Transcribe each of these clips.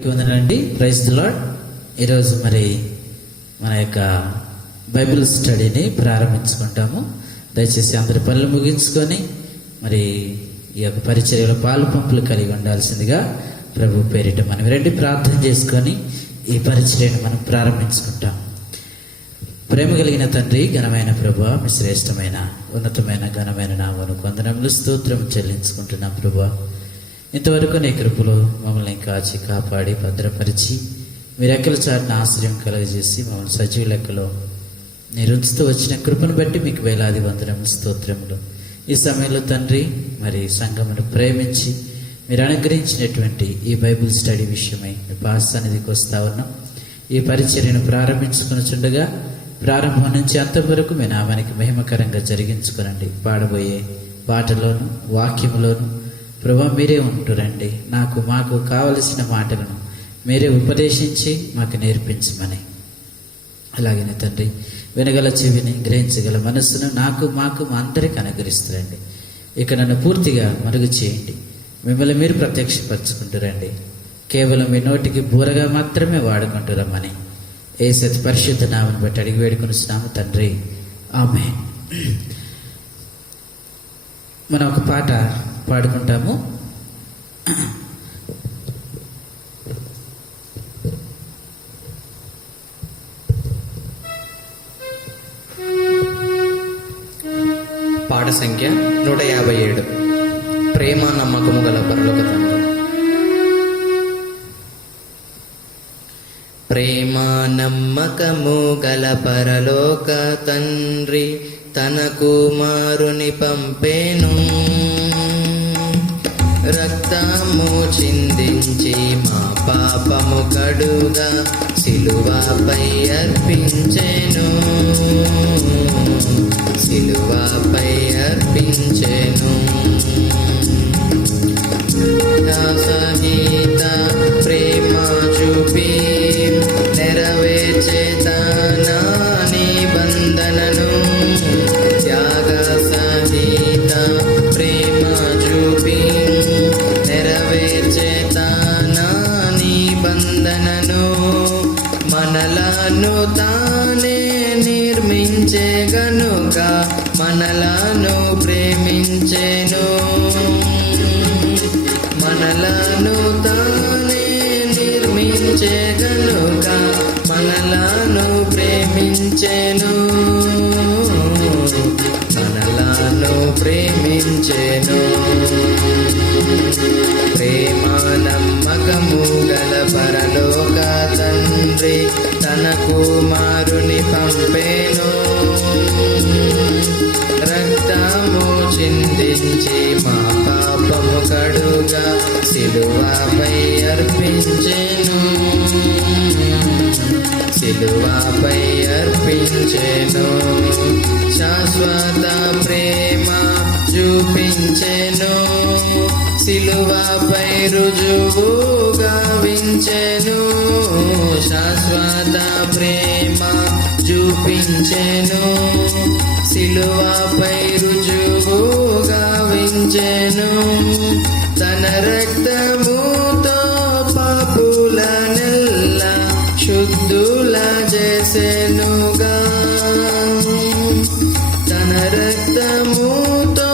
వందనండి. Praise the lord. ఈరోజు మరి మన యొక్క బైబిల్ స్టడీని ప్రారంభించుకుంటాము. దయచేసి అందరి పనులు ముగించుకొని మరి ఈ యొక్క పరిచర్యలో పాలు పంపులు కలిగి ఉండాల్సిందిగా ప్రభు పేరిట మనం రండి ప్రార్థన చేసుకొని ఈ పరిచర్యను మనం ప్రారంభించుకుంటాం. ప్రేమ కలిగిన తండ్రి, ఘనమైన ప్రభువా, మీ శ్రేష్టమైన ఉన్నతమైన ఘనమైన నామమునకు వందనములు స్తోత్రం చెల్లించుకుంటున్నాం. ప్రభువా, ఇంతవరకు నీ కృపలో మమ్మల్ని కాచి కాపాడి భద్రపరిచి మీ రెక్కల చాటున ఆశ్రయం కలగజేసి మమ్మల్ని సజీవ లెక్కలో నిరుంచుతూ వచ్చిన కృపను బట్టి మీకు వేలాది వందనములు స్తోత్రములు. ఈ సమయంలో తండ్రి మరి సంఘమును ప్రేమించి మీరు అనుగ్రహించినటువంటి ఈ బైబిల్ స్టడీ విషయమై మీ పాద సన్నిధికి వస్తా ఉన్నాం. ఈ పరిచర్యను ప్రారంభించుకునిచుండగా ప్రారంభం నుంచి అంతవరకు మీ నామానికి మహిమకరంగా జరిగించుకునండి. పాడబోయే పాటలోను వాక్యములోను ప్రభా మీరే ఉంటురండి. మాకు కావలసిన మాటలను మీరే ఉపదేశించి మాకు నేర్పించమని, అలాగే తండ్రి వినగల చెవిని గ్రహించగల మనస్సును మాకు మా అందరికి అనుగ్రహిస్తురండి. ఇక నన్ను పూర్తిగా మరుగు చేయండి. మిమ్మల్ని మీరు ప్రత్యక్షపరచుకుంటురండి. కేవలం మీ నోటికి బూరగా మాత్రమే వాడుకుంటురమ్మని యేసు పరిశుద్ధ నామమును బట్టి అడిగి వేడుకొనిస్తున్నాము తండ్రి, ఆమేన్. మనం ఒక పాట పాడుకుంటాము. పాట సంఖ్య 157. ప్రేమ నమ్మకము గల పరలోక తండ్రి. ప్రేమ నమ్మకము గల పరలోక తండ్రి తన కుమారుని పంపేను. రక్తము చిందించి మా పాపము కడుగా సిలువపై అర్పించెను. సిలువపై అర్పించెను. సహిత ప్రేమ చూపి నెరవేర్చే తన నిబంధనను. త్యాగ సహిత ప్రేమ చూపి నెరవేర్చే తన నిబంధనను. మనలను తానే నిర్మించే గనుక మనలను ప్రేమించెను. మనలను తానే నిర్మించే గనుక మనలను ప్రేమించెను. మనలను ప్రేమించెను. ప్రేమ నమ్మకము గల పరలోక తండ్రి తన కుమారుని పంపేను. రక్తము చిందించి మా పాపము కడుగా సిలువపై అర్పించెను. సిలువపై అర్పించెను. శాశ్వత ప్రేమ చూపించెను. సిలువపై రుజువు గావించెను. శాశ్వత ప్రేమ చూపించెను. సిలువపై రుజువు గావించెను. తన రక్తముతో పాపులనెల్లా శుద్ధుల చేసెనుగా. తన రక్తముతో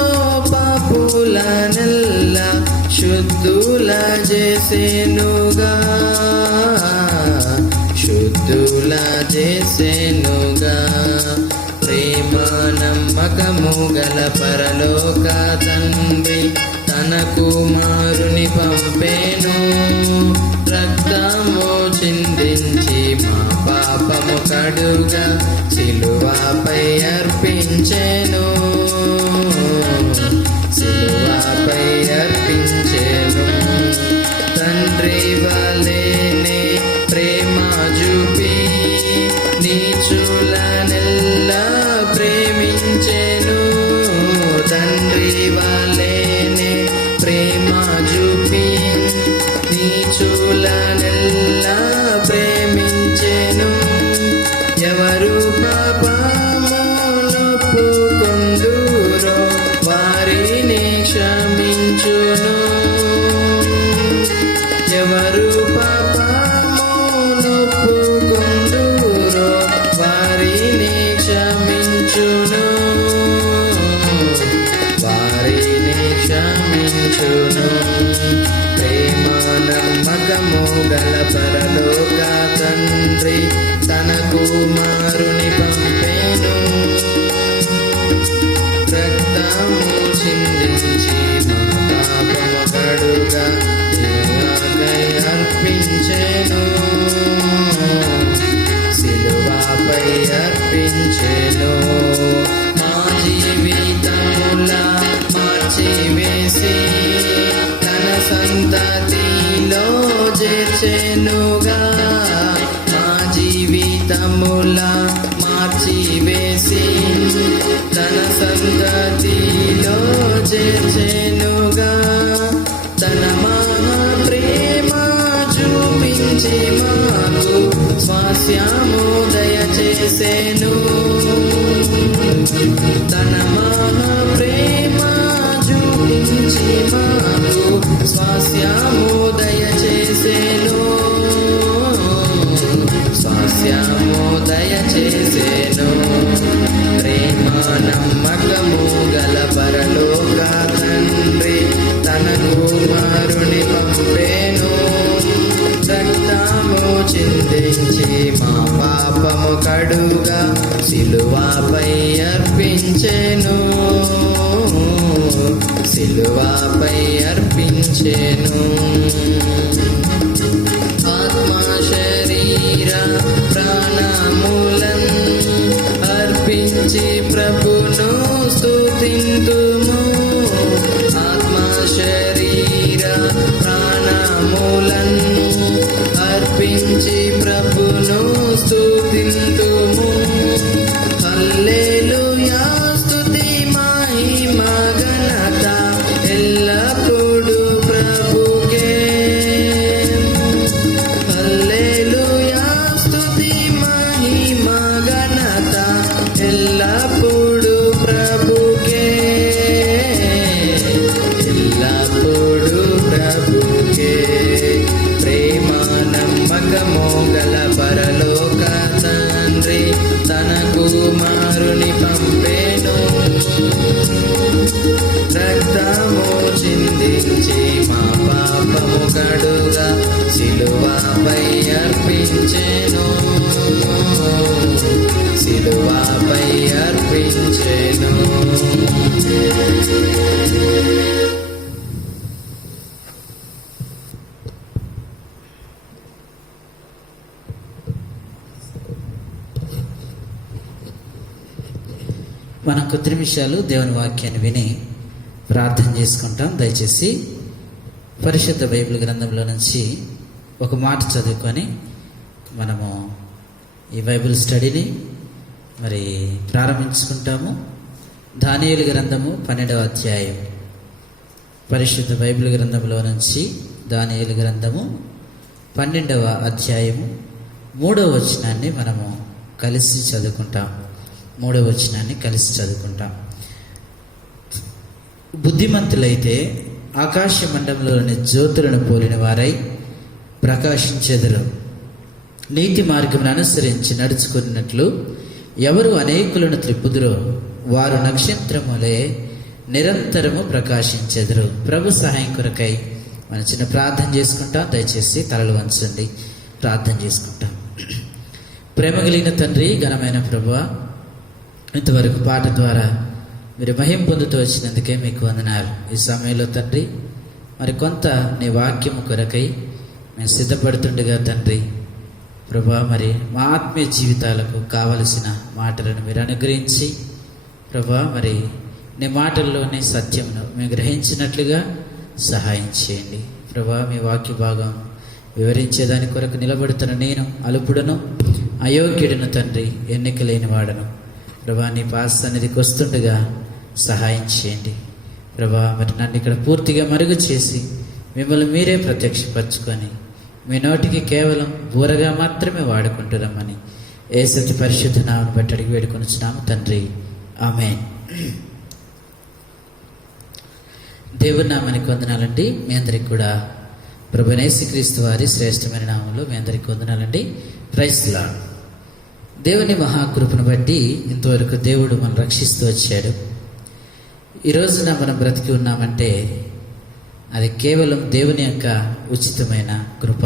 పాపులనెల్లా శుద్ధుల చేసెనుగా. శుద్ధుల చేసెనుగా. ప్రేమ నమ్మకము గల పరలోక తండ్రి తన కుమారుని పంపేను. రక్తము చిందించి మా పాపము కడుగా సిలువపై అర్పించెను. సిలువపై అర్పించెను. తండ్రి వలెనే ప్రేమ చూపి నీచులనెల్లా ప్రేమించెను. తండ్రి వలెనే ప్రేమ చూపి నీచులనెల్లా ప్రేమించెను. ఎవరు పాపమునొప్పుకొందురో నమ్మకము గల పరలోక తండ్రి తన కుమారుని పంపెను. రక్తము చిందించి మా పాపము కడుగా సిలువపై అర్పించెను. సిలువపై అర్పించెను. మా జీవితములా మార్చివేసి తన సంతతిలో చేర్చెనుగా. మా జీవితములా మార్చివేసి తన సంతతిలో చేర్చెనుగా. తన మహాప్రేమ చూపించి మాకు స్వాస్యము దయచేసెను. తన మహాప్రేమ చూపించి మాకు స్వాస్యము దయచేసెను. స్వాస్యము దయచేసెను. ప్రేమ నమ్మకము గల పరలోక తండ్రి తన కుమారుని పంపెను. రక్తము చిందించి మా పాపము కడుగా సిలువపై అర్పించెను. సిలువపై అర్పించెను. ఆత్మ శరీర ప్రాణములన్ అర్పించి ప్రభును స్తుతింతుము. ఆత్మ శరీర ప్రాణములన్ అర్పించి ప్రభును స్తుతింతుము. హల్లెలూయా స్తుతి మహిమ ఘనత ఎల్లప్పుడూ ప్రభుకే. హల్లెలూయా స్తుతి మహిమ ఘనత ఎల్లప్పుడూ ప్రభుకే. ఎల్లప్పుడూ ప్రభుకే. ప్రేమ నమ్మకము గల పరలోక తండ్రి తన కుమారుని పంపెను. రక్తము చిందించి మా పాపము కడుగా సిలువపై అర్పించెను. సిలువపై అర్పించెను. మనం కొద్ది నిమిషాలు దేవుని వాక్యాన్ని విని ప్రార్థన చేసుకుంటాం. దయచేసి పరిశుద్ధ బైబిల్ గ్రంథంలో నుంచి ఒక మాట చదువుకొని మనము ఈ బైబిల్ స్టడీని మరి ప్రారంభించుకుంటాము. దానియేలు గ్రంథము 12వ అధ్యాయం. పరిశుద్ధ బైబిల్ గ్రంథంలో నుంచి దానియేలు గ్రంథము 12వ అధ్యాయము 3వ వచనాన్ని మనము కలిసి చదువుకుంటాం. 3వ వచనాన్ని కలిసి చదువుకుంటాం. బుద్ధిమంతులైతే ఆకాశ మండలంలోని జ్యోతులను పోలిన వారై ప్రకాశించెదరు. నీతి మార్గమును అనుసరించి నడుచుకున్నట్లు ఎవరు అనేకులను త్రిప్పుదురో వారు నక్షత్రములే నిరంతరము ప్రకాశించెదరు. ప్రభు సహాయం కొరకై మనం చిన్న ప్రార్థన చేసుకుంటాం. దయచేసి తలలు వంచండి, ప్రార్థన చేసుకుంటాం. ప్రేమ కలిగిన తండ్రి, ఘనమైన ప్రభువా, ఇంతవరకు పాట ద్వారా మీరు మహిమ పొందుతూ వచ్చినందుకే మీకు వందనాలు. ఈ సమయంలో తండ్రి మరి కొంత నీ వాక్యము కొరకై మేము సిద్ధపడుతుండగా తండ్రి ప్రభా, మరి మా ఆత్మీయ జీవితాలకు కావలసిన మాటలను మీరు అనుగ్రహించి ప్రభా, మరి నీ మాటల్లోని సత్యమును మేము గ్రహించినట్లుగా సహాయం చేయండి ప్రభా. మీ వాక్య భాగం వివరించేదాని కొరకు నిలబడుతున్న నేను అలుపుడను అయోగ్యుడను తండ్రి, ఎన్నిక లేని వాడను ప్రభా. నీ పాస్ సన్నిధికి వస్తుండగా సహాయం చేయండి ప్రభా. మరి నన్ను ఇక్కడ పూర్తిగా మరుగు చేసి మిమ్మల్ని మీరే ప్రత్యక్షపరచుకొని మీ నోటికి కేవలం బూరగా మాత్రమే వాడుకుంటున్నామని యేసు పరిశుద్ధ నామమును బట్టి అడిగి వేడుకొనుచున్నాము తండ్రి, ఆమేన్. దేవుని నామానికి వందనాలండి. మీ అందరికి కూడా ప్రభువైన యేసుక్రీస్తు వారి శ్రేష్టమైన నామంలో మీ అందరికి వందనాలండి. Praise the Lord. దేవుని మహాకృపను బట్టి ఇంతవరకు దేవుడు మనం రక్షిస్తూ వచ్చాడు. ఈ రోజున మనం బ్రతికి ఉన్నామంటే అది కేవలం దేవుని యొక్క ఉచితమైన కృప.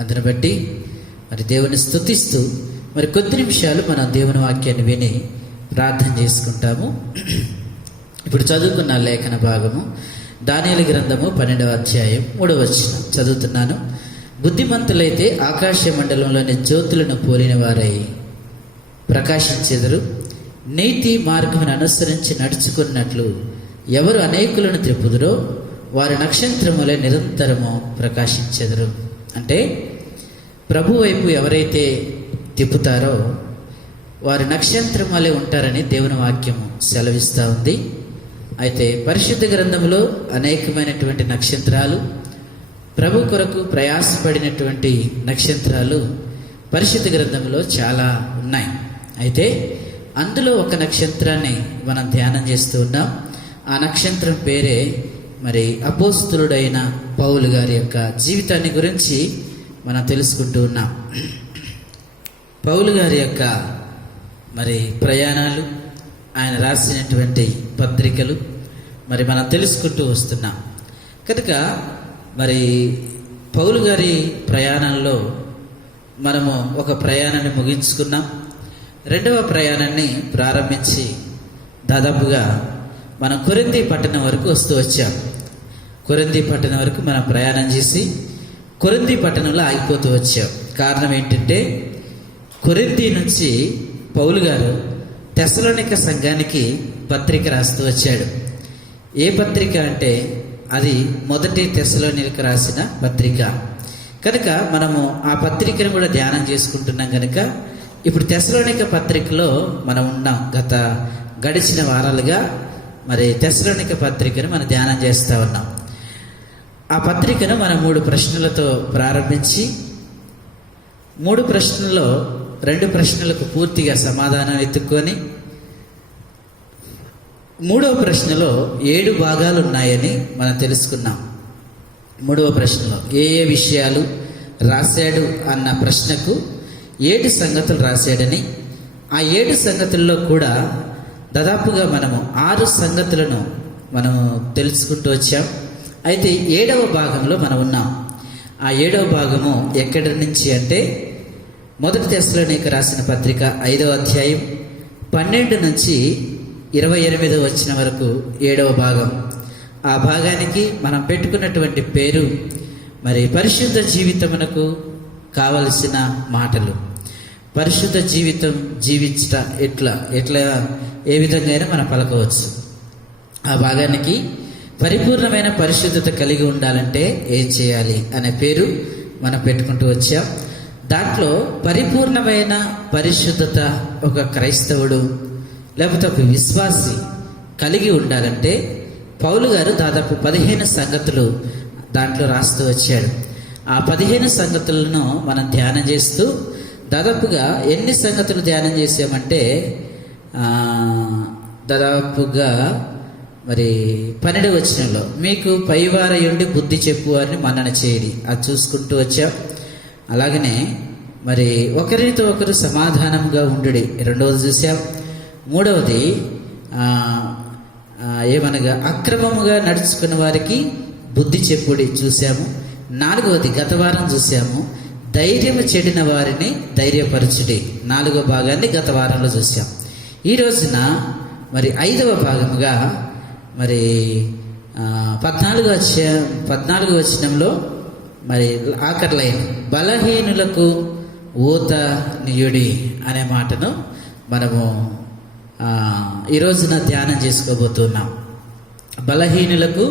అందుని బట్టి మరి దేవుని స్తుతిస్తూ మరి కొద్ది నిమిషాలు మనం దేవుని వాక్యాన్ని విని ప్రార్థన చేసుకుంటాము. ఇప్పుడు చదువుకున్న లేఖన భాగము దానియేలు గ్రంథము 12వ అధ్యాయం 3వ వచనం చదువుతున్నాను. బుద్ధిమంతులైతే ఆకాశ మండలంలోని జ్యోతులను పోలిన వారై ప్రకాశించెదరు. నీతి మార్గమును అనుసరించి నడుచుకున్నట్లు ఎవరు అనేకులను త్రిప్పుదురో వారి నక్షత్రములే నిరంతరము ప్రకాశించెదరు. అంటే ప్రభు వైపు ఎవరైతే తిప్పుతారో వారి నక్షత్రములే ఉంటారని దేవుని వాక్యము సెలవిస్తూ ఉంది. అయితే పరిశుద్ధ గ్రంథంలో అనేకమైనటువంటి నక్షత్రాలు, ప్రభు కొరకు ప్రయాసపడినటువంటి నక్షత్రాలు పరిశుద్ధ గ్రంథంలో చాలా ఉన్నాయి. అయితే అందులో ఒక నక్షత్రాన్ని మనం ధ్యానం చేస్తూ ఉన్నాం. ఆ నక్షత్రం పేరే మరి అపోస్తులుడైన పౌలు గారి యొక్క జీవితాన్ని గురించి మనం తెలుసుకుంటూ ఉన్నాం. పౌలు గారి యొక్క మరి ప్రయాణాలు, ఆయన రాసినటువంటి పత్రికలు మరి మనం తెలుసుకుంటూ వస్తున్నాం. కనుక మరి పౌలు గారి ప్రయాణంలో మనము ఒక ప్రయాణాన్ని ముగించుకున్నాం. రెండవ ప్రయాణాన్ని ప్రారంభించి దాదాపుగా మనం కొరింథీ పట్టణం వరకు వస్తూ వచ్చాం. కొరింథీ పట్టణం వరకు మనం ప్రయాణం చేసి కొరింథీ పట్టణంలో ఆగిపోతూ వచ్చాం. కారణం ఏంటంటే కొరింథీ నుంచి పౌలు గారు తెస్సలోనిక సంఘానికి పత్రిక రాస్తూ వచ్చాడు. ఏ పత్రిక అంటే అది మొదటి తెస్సలోనిక రాసిన పత్రిక. కనుక మనము ఆ పత్రికను కూడా ధ్యానం చేసుకుంటున్నాం. కనుక ఇప్పుడు తెస్సలోనిక పత్రికలో మనం ఉన్నాం. గడిచిన వారాలుగా మరి తెస్సలోనిక పత్రికను మనం ధ్యానం చేస్తూ ఉన్నాం. ఆ పత్రికను మనం 3 ప్రశ్నలతో ప్రారంభించి 3 ప్రశ్నల్లో 2 ప్రశ్నలకు పూర్తిగా సమాధానం ఎత్తుక్కొని 3వ ప్రశ్నలో 7 భాగాలు ఉన్నాయని మనం తెలుసుకున్నాం. 3వ ప్రశ్నలో ఏ విషయాలు రాశాడు అన్న ప్రశ్నకు 7 సంగతులు రాశాడని, ఆ 7 సంగతుల్లో కూడా దాదాపుగా మనము 6 సంగతులను మనము తెలుసుకుంటూ వచ్చాం. అయితే 7వ భాగంలో మనం ఉన్నాం. ఆ 7వ భాగము ఎక్కడి నుంచి అంటే మొదటి తెస్సలోనిక రాసిన పత్రిక 5వ అధ్యాయం 12 నుంచి 28వ వచనం వరకు 7వ భాగం. ఆ భాగానికి మనం పెట్టుకున్నటువంటి పేరు మరి పరిశుద్ధ జీవితమునకు కావలసిన మాటలు. పరిశుద్ధ జీవితం జీవించట ఎట్లా ఏ విధంగా అయినా మనం పలకవచ్చు. ఆ భాగానికి పరిపూర్ణమైన పరిశుద్ధత కలిగి ఉండాలంటే ఏం చేయాలి అనే పేరు మనం పెట్టుకుంటూ వచ్చాం. దాంట్లో పరిపూర్ణమైన పరిశుద్ధత ఒక క్రైస్తవుడు లేకపోతే ఒక విశ్వాసి కలిగి ఉండాలంటే పౌలు గారు దాదాపు 15 సంగతులు దాంట్లో రాస్తూ వచ్చాడు. ఆ 15 సంగతులను మనం ధ్యానం చేస్తూ దాదాపుగా ఎన్ని సంగతులు ధ్యానం చేసామంటే దాదాపుగా మరి 12వ వచనంలో మీకు పైవారయుండి బుద్ధి చెప్పువారిని మన్నన చేయడి, అది చూసుకుంటూ వచ్చాం. అలాగనే మరి ఒకరితో ఒకరు సమాధానంగా ఉండుడి, 2వది చూసాం. 3వది ఏమనగా అక్రమముగా నడుచుకున్న వారికి బుద్ధి చెప్పుడి చూసాము. 4వది గత వారం చూసాము, ధైర్యము చెడిన వారిని ధైర్యపరచుడి. 4వ భాగాన్ని గత వారంలో చూసాం. ఈ రోజున మరి 5వ భాగముగా మరి 14వ వచనంలో మరి ఆఖరి లైన్ బలహీనులకు ఊత నీయుడి అనే మాటను మనము ఈ రోజున ధ్యానం చేసుకోబోతున్నాం. బలహీనులకు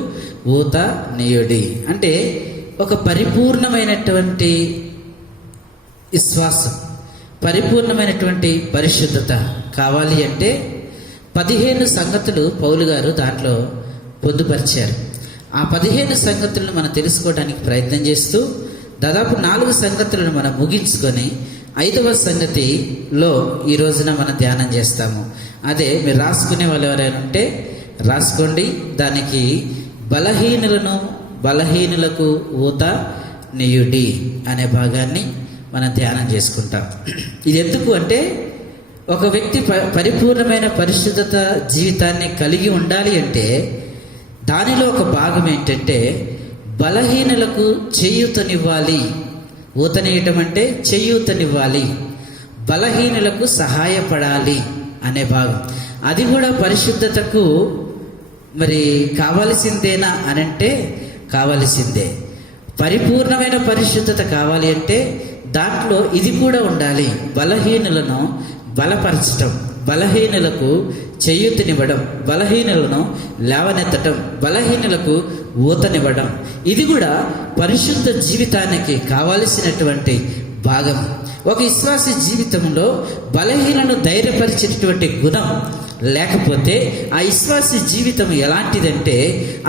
ఊత నీయుడి అంటే ఒక పరిపూర్ణమైనటువంటి విశ్వాసం, పరిపూర్ణమైనటువంటి పరిశుద్ధత కావాలి అంటే 15 సంగతులు పౌలు గారు దాంట్లో పొందుపరిచారు. ఆ 15 సంగతులను మనం తెలుసుకోవడానికి ప్రయత్నం చేస్తూ దాదాపు 4 సంగతులను మనం ముగించుకొని 5వ సంగతిలో ఈ రోజున మనం ధ్యానం చేస్తాము. అదే మీరు రాసుకునే వాళ్ళు ఎవరైనా ఉంటే రాసుకోండి. దానికి బలహీనులకు ఊత నీయుడి అనే భాగాన్ని మనం ధ్యానం చేసుకుంటాం. ఇది ఎందుకు అంటే ఒక వ్యక్తి పరిపూర్ణమైన పరిశుద్ధత జీవితాన్ని కలిగి ఉండాలి అంటే దానిలో ఒక భాగం ఏంటంటే బలహీనులకు చేయూతనివ్వాలి. ఊతనీయటం అంటే చేయూతనివ్వాలి, బలహీనులకు సహాయపడాలి అనే భాగం. అది కూడా పరిశుద్ధతకు మరి కావలసిందేనా అనంటే కావలసిందే. పరిపూర్ణమైన పరిశుద్ధత కావాలి అంటే దాంట్లో ఇది కూడా ఉండాలి. బలహీనులను బలపరచటం, బలహీనులకు చేయూతనివ్వడం, బలహీనులను లేవనెత్తటం, బలహీనులకు ఊతనివ్వడం, ఇది కూడా పరిశుద్ధ జీవితానికి కావలసినటువంటి భాగం. ఒక విశ్వాసి జీవితంలో బలహీనను ధైర్యపరిచేటటువంటి గుణం లేకపోతే ఆ విశ్వాసి జీవితం ఎలాంటిదంటే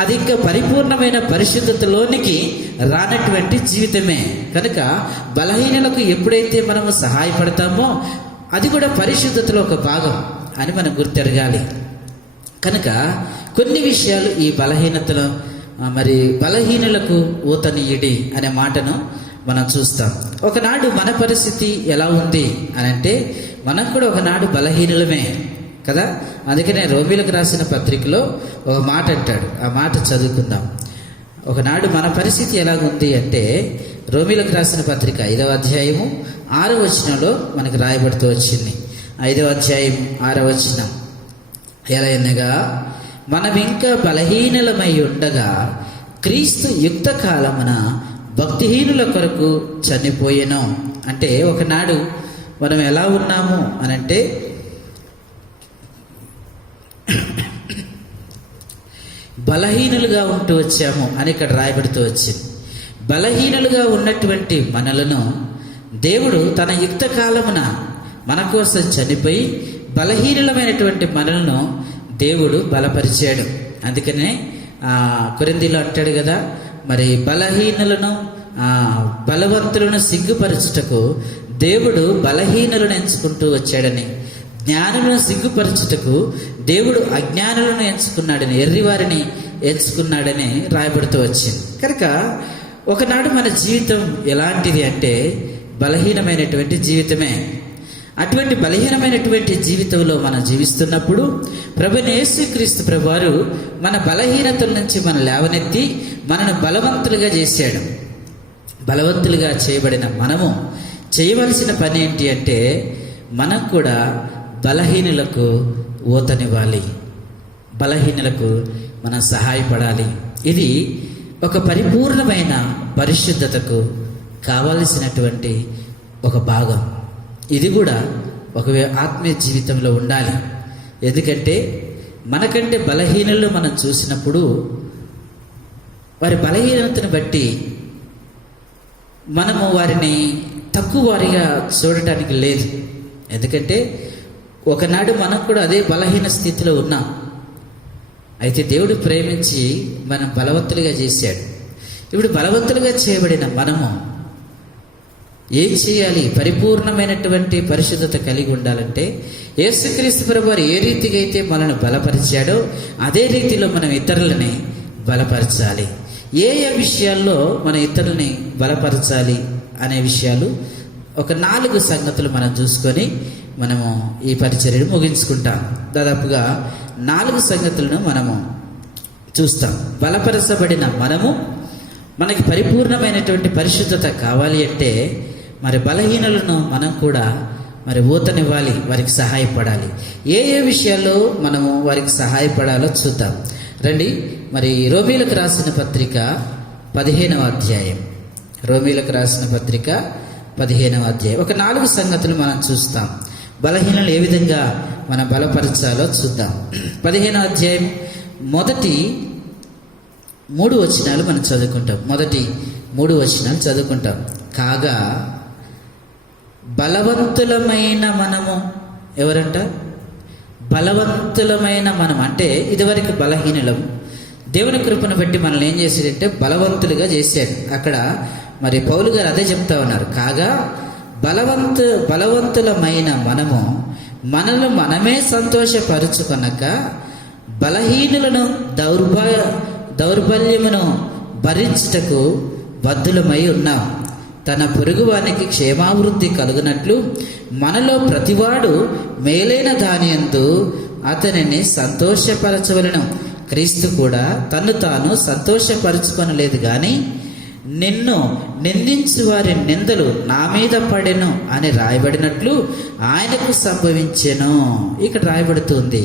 అది ఇంకా పరిపూర్ణమైన పరిశుద్ధతలోనికి రానటువంటి జీవితమే. కనుక బలహీనులకు ఎప్పుడైతే మనము సహాయపడతామో అది కూడా పరిశుద్ధతలో ఒక భాగం అని మనం గుర్తెరగాలి. కనుక కొన్ని విషయాలు ఈ బలహీనతలో మరి బలహీనులకు ఊతనీయుడి అనే మాటను మనం చూస్తాం. ఒకనాడు మన పరిస్థితి ఎలా ఉంది అని అంటే మనం కూడా ఒకనాడు బలహీనులమే కదా. అందుకనే రోమీలకు రాసిన పత్రికలో ఒక మాట అంటాడు, ఆ మాట చదువుకుందాం. ఒకనాడు మన పరిస్థితి ఎలాగుంది అంటే రోమీలకు రాసిన పత్రిక 5వ అధ్యాయము 6వ వచనంలో మనకు రాయబడుతూ వచ్చింది. 5వ అధ్యాయం 6వ వచనం, ఎలా అనగా మనం ఇంకా బలహీనులమై ఉండగా క్రీస్తు యుక్త కాలమున భక్తిహీనుల కొరకు చనిపోయెను. అంటే ఒకనాడు మనం ఎలా ఉన్నాము అనంటే బలహీనులుగా ఉంటూ వచ్చాము అని ఇక్కడ రాయబడుతూ వచ్చింది. బలహీనులుగా ఉన్నటువంటి మనలను దేవుడు తన యుక్త కాలమున మన కోసం చనిపోయి బలహీనులమైనటువంటి మనలను దేవుడు బలపరిచాడు. అందుకనే కొరింథీలో అంటాడు కదా, మరి బలహీనులను బలవంతులను సిగ్గుపరచుటకు దేవుడు బలహీనులను ఎంచుకుంటూ వచ్చాడని, జ్ఞానులను సిగ్గుపరచుటకు దేవుడు అజ్ఞానులను ఎంచుకున్నాడని, ఎర్రివారిని ఎంచుకున్నాడని రాయబడుతూ వచ్చింది. కనుక ఒకనాడు మన జీవితం ఎలాంటిది అంటే బలహీనమైనటువంటి జీవితమే. అటువంటి బలహీనమైనటువంటి జీవితంలో మనం జీవిస్తున్నప్పుడు ప్రభువైన యేసుక్రీస్తు ప్రభువారు మన బలహీనతల నుంచి మనం లేవనెత్తి మనను బలవంతులుగా చేశాడు. బలవంతులుగా చేయబడిన మనము చేయవలసిన పని ఏంటి అంటే మనం కూడా బలహీనులకు ఊతనివ్వాలి, బలహీనులకు మనం సహాయపడాలి. ఇది ఒక పరిపూర్ణమైన పరిశుద్ధతకు కావలసినటువంటి ఒక భాగం. ఇది కూడా ఒక ఆత్మీయ జీవితంలో ఉండాలి. ఎందుకంటే మనకంటే బలహీనులను మనం చూసినప్పుడు వారి బలహీనతను బట్టి మనము వారిని తక్కువ వారిగా చూడటానికి లేదు. ఎందుకంటే ఒకనాడు మనం కూడా అదే బలహీన స్థితిలో ఉన్నాం. అయితే దేవుడు ప్రేమించి మనం బలవంతులుగా చేశాడు. ఇప్పుడు బలవంతులుగా చేయబడిన మనము ఏం చేయాలి? పరిపూర్ణమైనటువంటి పరిశుద్ధత కలిగి ఉండాలంటే యేసుక్రీస్తు ప్రభువారు ఏ రీతిగా అయితే మనల్ని బలపరిచాడో అదే రీతిలో మనం ఇతరులని బలపరచాలి. ఏ ఏ విషయాల్లో మన ఇతరులని బలపరచాలి అనే విషయాలు ఒక 4 సంగతులు మనం చూసుకొని మనము ఈ పరిచర్యను ముగించుకుంటాం. దాదాపుగా 4 సంగతులను మనము చూస్తాం. బలపరచబడిన మనము మనకి పరిపూర్ణమైనటువంటి పరిశుద్ధత కావాలి అంటే మరి బలహీనులను మనం కూడా మరి ఊతనివ్వాలి, వారికి సహాయపడాలి. ఏ ఏ విషయాల్లో మనము వారికి సహాయపడాలో చూద్దాం రండి. మరి రోమీలకు రాసిన పత్రిక 15వ అధ్యాయం, రోమీలకు రాసిన పత్రిక 15వ అధ్యాయం ఒక 4 సంగతులు మనం చూస్తాం. బలహీనలు ఏ విధంగా మనం బలపరచాలో చూద్దాం. 15వ అధ్యాయం మొదటి 3 వచనాలు మనం చదువుకుంటాం. మొదటి 3 వచనాలు చదువుకుంటాం. కాగా బలవంతులమైన మనము, ఎవరంట? బలవంతులమైన మనం అంటే ఇదివరకు బలహీనులం. దేవుని కృపను బట్టి మనల్ని ఏం చేశాడంటే బలవంతులుగా చేశాడు. అక్కడ మరి పౌలు గారు అదే చెప్తా ఉన్నారు. కాగా బలవంతులమైన మనము మనల్ని మనమే సంతోషపరుచుకొనక బలహీనులను దౌర్బల్యమును భరించుటకు బద్ధులమై ఉన్నాం. తన పొరుగువానికి క్షేమావృద్ధి కలుగునట్లు మనలో ప్రతివాడు మేలైన దానియందు అతనిని సంతోషపరచవలను. క్రీస్తు కూడా తన్ను తాను సంతోషపరుచుకొనలేదు కానీ నిన్ను నిందించు వారి నిందలు నా మీద పడెను అని రాయబడినట్లు ఆయనకు సంభవించెను. ఇక్కడ రాయబడుతుంది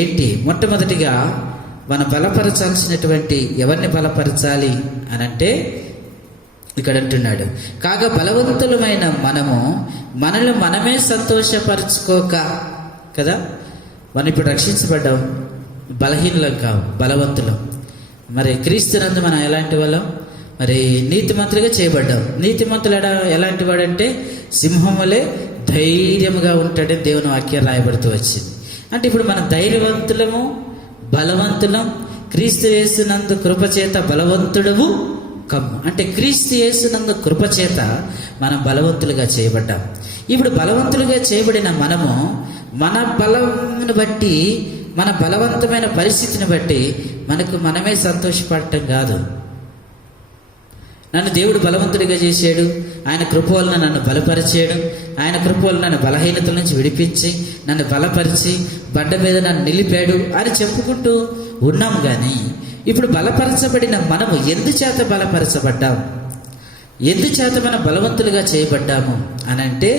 ఏంటి? మొట్టమొదటిగా మనం బలపరచాల్సినటువంటి ఎవరిని బలపరచాలి అని అంటే ఇక్కడ అంటున్నాడు, కాగా బలవంతులమైన మనము మనల్ని మనమే సంతోషపరచుకోక కదా. మనం ఇప్పుడు రక్షించబడ్డాం, బలహీనులం కావు, బలవంతులం. మరి క్రీస్తునందు మనం ఎలాంటి వాళ్ళం? మరి నీతిమంతులుగా చేయబడ్డాం. నీతిమంతులు ఎలాంటి వాడంటే సింహం వలె ధైర్యముగా ఉంటాడని దేవుని వాక్యం రాయబడుతూ వచ్చింది. అంటే ఇప్పుడు మనం ధైర్యవంతులము, బలవంతులం. క్రీస్తు యేసునందు కృపచేత బలవంతుడము కమ్ము. అంటే క్రీస్తు యేసునందు కృపచేత మనం బలవంతులుగా చేయబడ్డాం. ఇప్పుడు బలవంతులుగా చేయబడిన మనము మన బలమును బట్టి, మన బలవంతమైన పరిస్థితిని బట్టి మనకు మనమే సంతోషపడటం కాదు. నన్ను దేవుడు బలవంతుడిగా చేశాడు, ఆయన కృప వలన నన్ను బలపరిచాడు, ఆయన కృప వలన నన్ను బలహీనతల నుంచి విడిపించి నన్ను బలపరిచి బండ మీద నన్ను నిలిపాడు అని చెప్పుకుంటూ ఉన్నాం. కానీ ఇప్పుడు బలపరచబడిన మనము ఎందుచేత బలపరచబడ్డాం, ఎందుచేత మనం బలవంతులుగా చేయబడ్డాము అని అంటే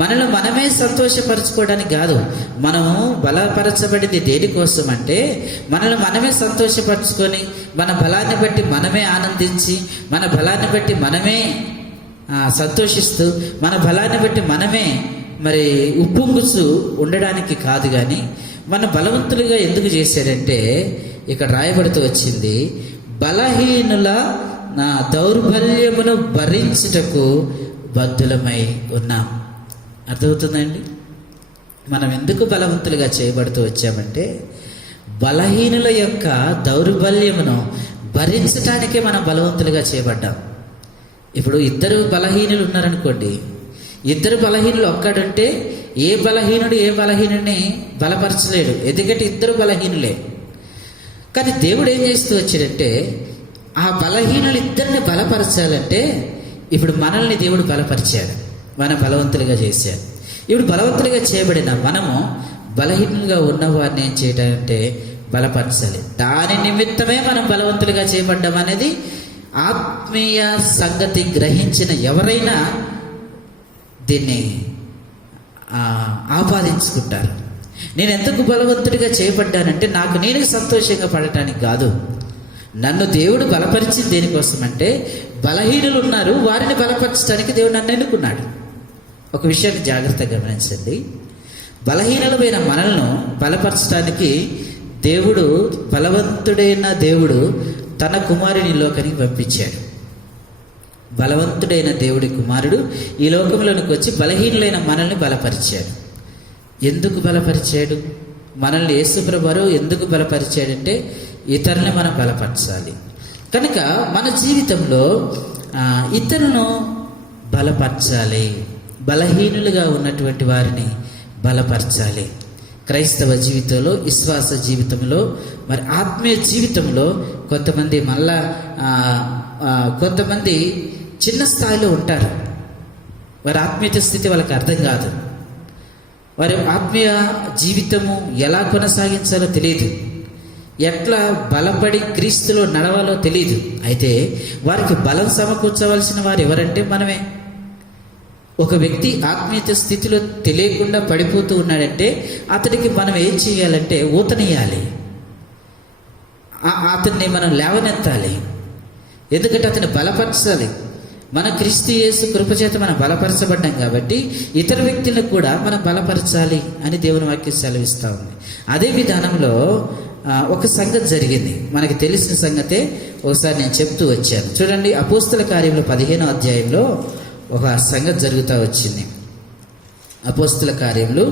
మనలో మనమే సంతోషపరచుకోవడానికి కాదు. మనము బలపరచబడింది దేనికోసం అంటే మనలో మనమే సంతోషపరచుకొని మన బలాన్ని బట్టి మనమే ఆనందించి, మన బలాన్ని బట్టి మనమే సంతోషిస్తూ, మన బలాన్ని బట్టి మనమే మరి ఉప్పొంగుచు ఉండడానికి కాదు. కానీ మన బలవంతులుగా ఎందుకు చేశాడంటే ఇక్కడ రాయబడుతూ వచ్చింది, బలహీనుల నా దౌర్బల్యమును భరించుటకు బద్ధులమై ఉన్నాం. అర్థమవుతుందండి? మనం ఎందుకు బలవంతులుగా చేయబడుతూ వచ్చామంటే బలహీనుల యొక్క దౌర్బల్యమును భరించటానికే మనం బలవంతులుగా చేయబడ్డాం. ఇప్పుడు ఇద్దరు బలహీనులు ఉన్నారనుకోండి, ఇద్దరు బలహీనులు ఒక్కడుంటే ఏ బలహీనుడు ఏ బలహీనుడిని బలపరచలేడు, ఎందుకంటే ఇద్దరు బలహీనులే. కానీ దేవుడు ఏం చేస్తూ వచ్చాడంటే ఆ బలహీనులు ఇద్దరిని బలపరచాలంటే ఇప్పుడు మనల్ని దేవుడు బలపరిచాడు, మన బలవంతులుగా చేశాడు. ఇప్పుడు బలవంతులుగా చేయబడిన మనము బలహీనులుగా ఉన్నవారిని ఏం చేయటంటే బలపరచాలి. దాని నిమిత్తమే మనం బలవంతులుగా చేయబడ్డాం అనేది ఆత్మీయ సంగతి గ్రహించిన ఎవరైనా దీన్ని ఆపాదించుకుంటారు. నేను ఎందుకు బలవంతుడిగా చేయబడ్డానంటే నాకు నేను సంతోషంగా పడటానికి కాదు. నన్ను దేవుడు బలపరిచింది దేనికోసం అంటే బలహీనులు ఉన్నారు, వారిని బలపరచడానికి దేవుడు నన్ను ఎన్నుకున్నాడు. ఒక విషయాన్ని జాగ్రత్తగా గమనించండి. బలహీనులమైన మనల్ని బలపరచడానికి దేవుడు, బలవంతుడైన దేవుడు తన కుమారుని లోకానికి పంపించాడు. బలవంతుడైన దేవుడి కుమారుడు ఈ లోకంలోనికి వచ్చి బలహీనులైన మనల్ని బలపరిచాడు. ఎందుకు బలపరిచాడు? మనల్ని యేసుప్రభువు ఎందుకు బలపరిచాడంటే ఇతరులను మనం బలపరచాలి. కనుక మన జీవితంలో ఇతరులను బలపరచాలి, బలహీనులుగా ఉన్నటువంటి వారిని బలపరచాలి. క్రైస్తవ జీవితంలో, విశ్వాస జీవితంలో, మరి ఆత్మీయ జీవితంలో కొంతమంది కొంతమంది చిన్న స్థాయిలో ఉంటారు. వారి ఆత్మీయ స్థితి వాళ్ళకి అర్థం కాదు. వారి ఆత్మీయ జీవితము ఎలా కొనసాగించాలో తెలియదు, ఎట్లా బలపడి క్రీస్తులో నడవాలో తెలియదు. అయితే వారికి బలం సమకూర్చవలసిన వారు ఎవరంటే మనమే. ఒక వ్యక్తి ఆత్మీయత స్థితిలో తెలియకుండా పడిపోతూ ఉన్నాడంటే అతడికి మనం ఏం చేయాలంటే ఊతనియాలి, అతన్ని మనం లేవనెత్తాలి. ఎందుకంటే అతన్ని బలపరచాలి. మన క్రీస్తు యేసు కృపచేత మనం బలపరచబడ్డాం కాబట్టి ఇతర వ్యక్తులకు కూడా మనం బలపరచాలి అని దేవుని వాక్యం సెలవిస్తూ ఉంది. అదే విధానంలో ఒక సంగతి జరిగింది, మనకి తెలిసిన సంగతే ఒకసారి నేను చెప్తూ వచ్చాను. చూడండి, అపోస్తల కార్యంలో 15వ అధ్యాయంలో ఒక సంగతి జరుగుతూ వచ్చింది. అపోస్తల కార్యములు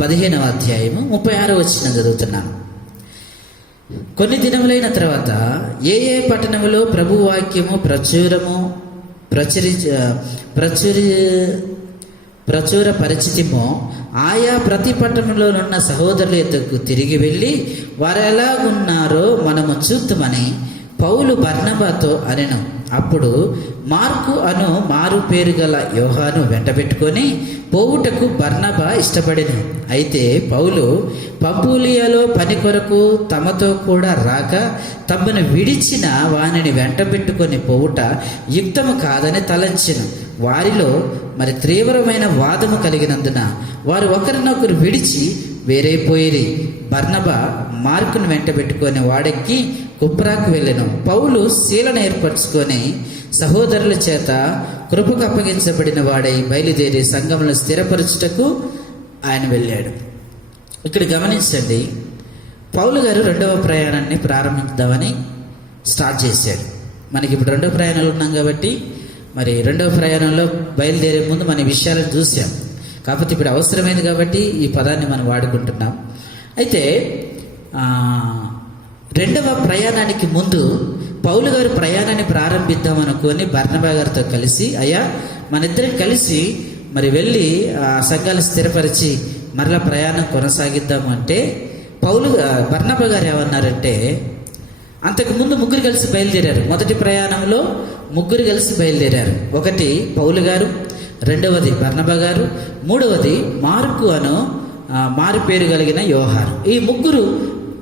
15వ అధ్యాయము 36వ వచనం చదువుతున్నాను. కొన్ని తర్వాత ఏ పట్టణములో ప్రభు వాక్యము ప్రచుర పరిచితిమో ఆయా ప్రతి పట్టణంలోనున్న సహోదరుల యొద్దకు తిరిగి వెళ్ళి వారు ఎలాగున్నారో మనము చూద్దామని పౌలు బర్నబాతో అనెను. అప్పుడు మార్కు అను మారు పేరు గల యోహాను వెంటబెట్టుకొని పోవుటకు బర్నబా ఇష్టపడెను. అయితే పౌలు పంఫూలియాలో పని కొరకు తమతో కూడా రాక తమను విడిచిన వానిని వెంటబెట్టుకొని పోవుట యుక్తము కాదని తలంచెను. వారిలో మరి తీవ్రమైన వాదము కలిగినందున వారు ఒకరినొకరు విడిచి వేరైపోయిరి. బర్నబా మార్కును వెంటబెట్టుకొని వాడెక్కి కుప్రాకు వెళ్ళెను. పౌలు శీలను ఏర్పరచుకొని సహోదరుల చేత కృపకు అప్పగించబడిన వాడై బయలుదేరి సంఘములను స్థిరపరచుటకు ఆయన వెళ్ళాడు. ఇక్కడ గమనించండి, పౌలు గారు రెండవ ప్రయాణాన్ని ప్రారంభిద్దామని స్టార్ట్ చేశాడు. మనకి ఇప్పుడు రెండవ ప్రయాణాలు ఉన్నాం కాబట్టి మరి రెండవ ప్రయాణంలో బయలుదేరే ముందు మన విషయాలను చూసాం. కాకపోతే ఇప్పుడు అవసరమైంది కాబట్టి ఈ పదాన్ని మనం వాడుకుంటున్నాం. అయితే రెండవ ప్రయాణానికి ముందు పౌలు గారు ప్రయాణాన్ని ప్రారంభిద్దాం అనుకొని బర్నబా గారితో కలిసి, అయ్యా మన ఇద్దరం కలిసి మరి వెళ్ళి ఆ సంఘాలు స్థిరపరిచి మరలా ప్రయాణం కొనసాగిద్దాము అంటే బర్నబా గారు ఏమన్నారంటే, అంతకుముందు ముగ్గురు కలిసి బయలుదేరారు. మొదటి ప్రయాణంలో ముగ్గురు కలిసి బయలుదేరారు. ఒకటి పౌలు గారు, రెండవది బర్నబా గారు, మూడవది మార్కు అను మారు పేరు కలిగిన యోహాను. ఈ ముగ్గురు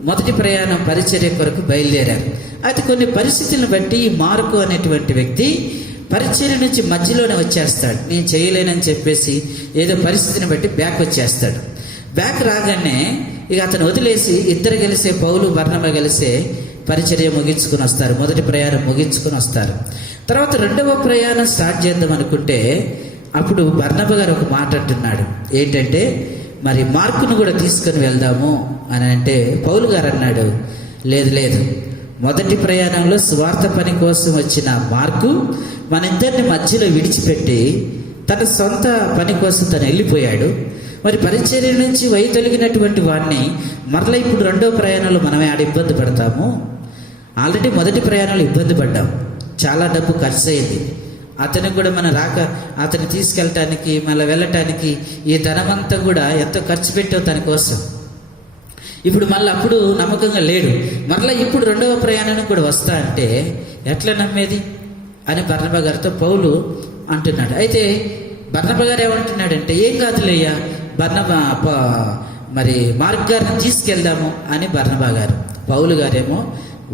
మొదటి ప్రయాణం పరిచర్య కొరకు బయలుదేరారు. అయితే కొన్ని పరిస్థితులను బట్టి ఈ మార్కు అనేటువంటి వ్యక్తి పరిచర్య నుంచి మధ్యలోనే వచ్చేస్తాడు. నేను చేయలేనని చెప్పేసి ఏదో పరిస్థితిని బట్టి బ్యాక్ వచ్చేస్తాడు. బ్యాక్ రాగానే ఇక అతను వదిలేసి ఇద్దరు కలిసే పౌలు బర్నబా కలిసే పరిచర్య ముగించుకుని వస్తారు. మొదటి ప్రయాణం ముగించుకుని వస్తారు. తర్వాత రెండవ ప్రయాణం స్టార్ట్ చేద్దాం అనుకుంటే అప్పుడు బర్నబా గారు ఒక మాట అంటున్నాడు. ఏంటంటే, మరి మార్కును కూడా తీసుకొని వెళ్దాము అని అంటే పౌలు గారు అన్నాడు, లేదు, మొదటి ప్రయాణంలో స్వార్థ పని కోసం వచ్చిన మార్కు మన ఇద్దరిని మధ్యలో విడిచిపెట్టి తన సొంత పని కోసం తను వెళ్ళిపోయాడు. మరి పరిచర్య నుంచి వైదొలిగినటువంటి వాడిని మరలా ఇప్పుడు రెండవ ప్రయాణంలో మనమే ఆడ ఇబ్బంది పడతాము. ఆల్రెడీ మొదటి ప్రయాణంలో ఇబ్బంది పడ్డాం, చాలా డబ్బు ఖర్చు అయింది. అతనికి కూడా మనం అతన్ని తీసుకెళ్ళటానికి మళ్ళీ వెళ్ళటానికి ఈ ధనమంతా కూడా ఎంతో ఖర్చు పెట్టాం తన కోసం. ఇప్పుడు మళ్ళీ అప్పుడు నమ్మకంగా లేడు. మరలా ఇప్పుడు రెండవ ప్రయాణానికి కూడా వస్తా అంటే ఎట్లా నమ్మేది అని బర్నబా గారితో పౌలు అంటున్నాడు. అయితే బర్నబా గారు ఏమంటున్నాడంటే, ఏం కాదులేయ్యా మరి మార్క్ గారిని తీసుకెళ్దాము అని బర్నబా గారు. పౌలు గారేమో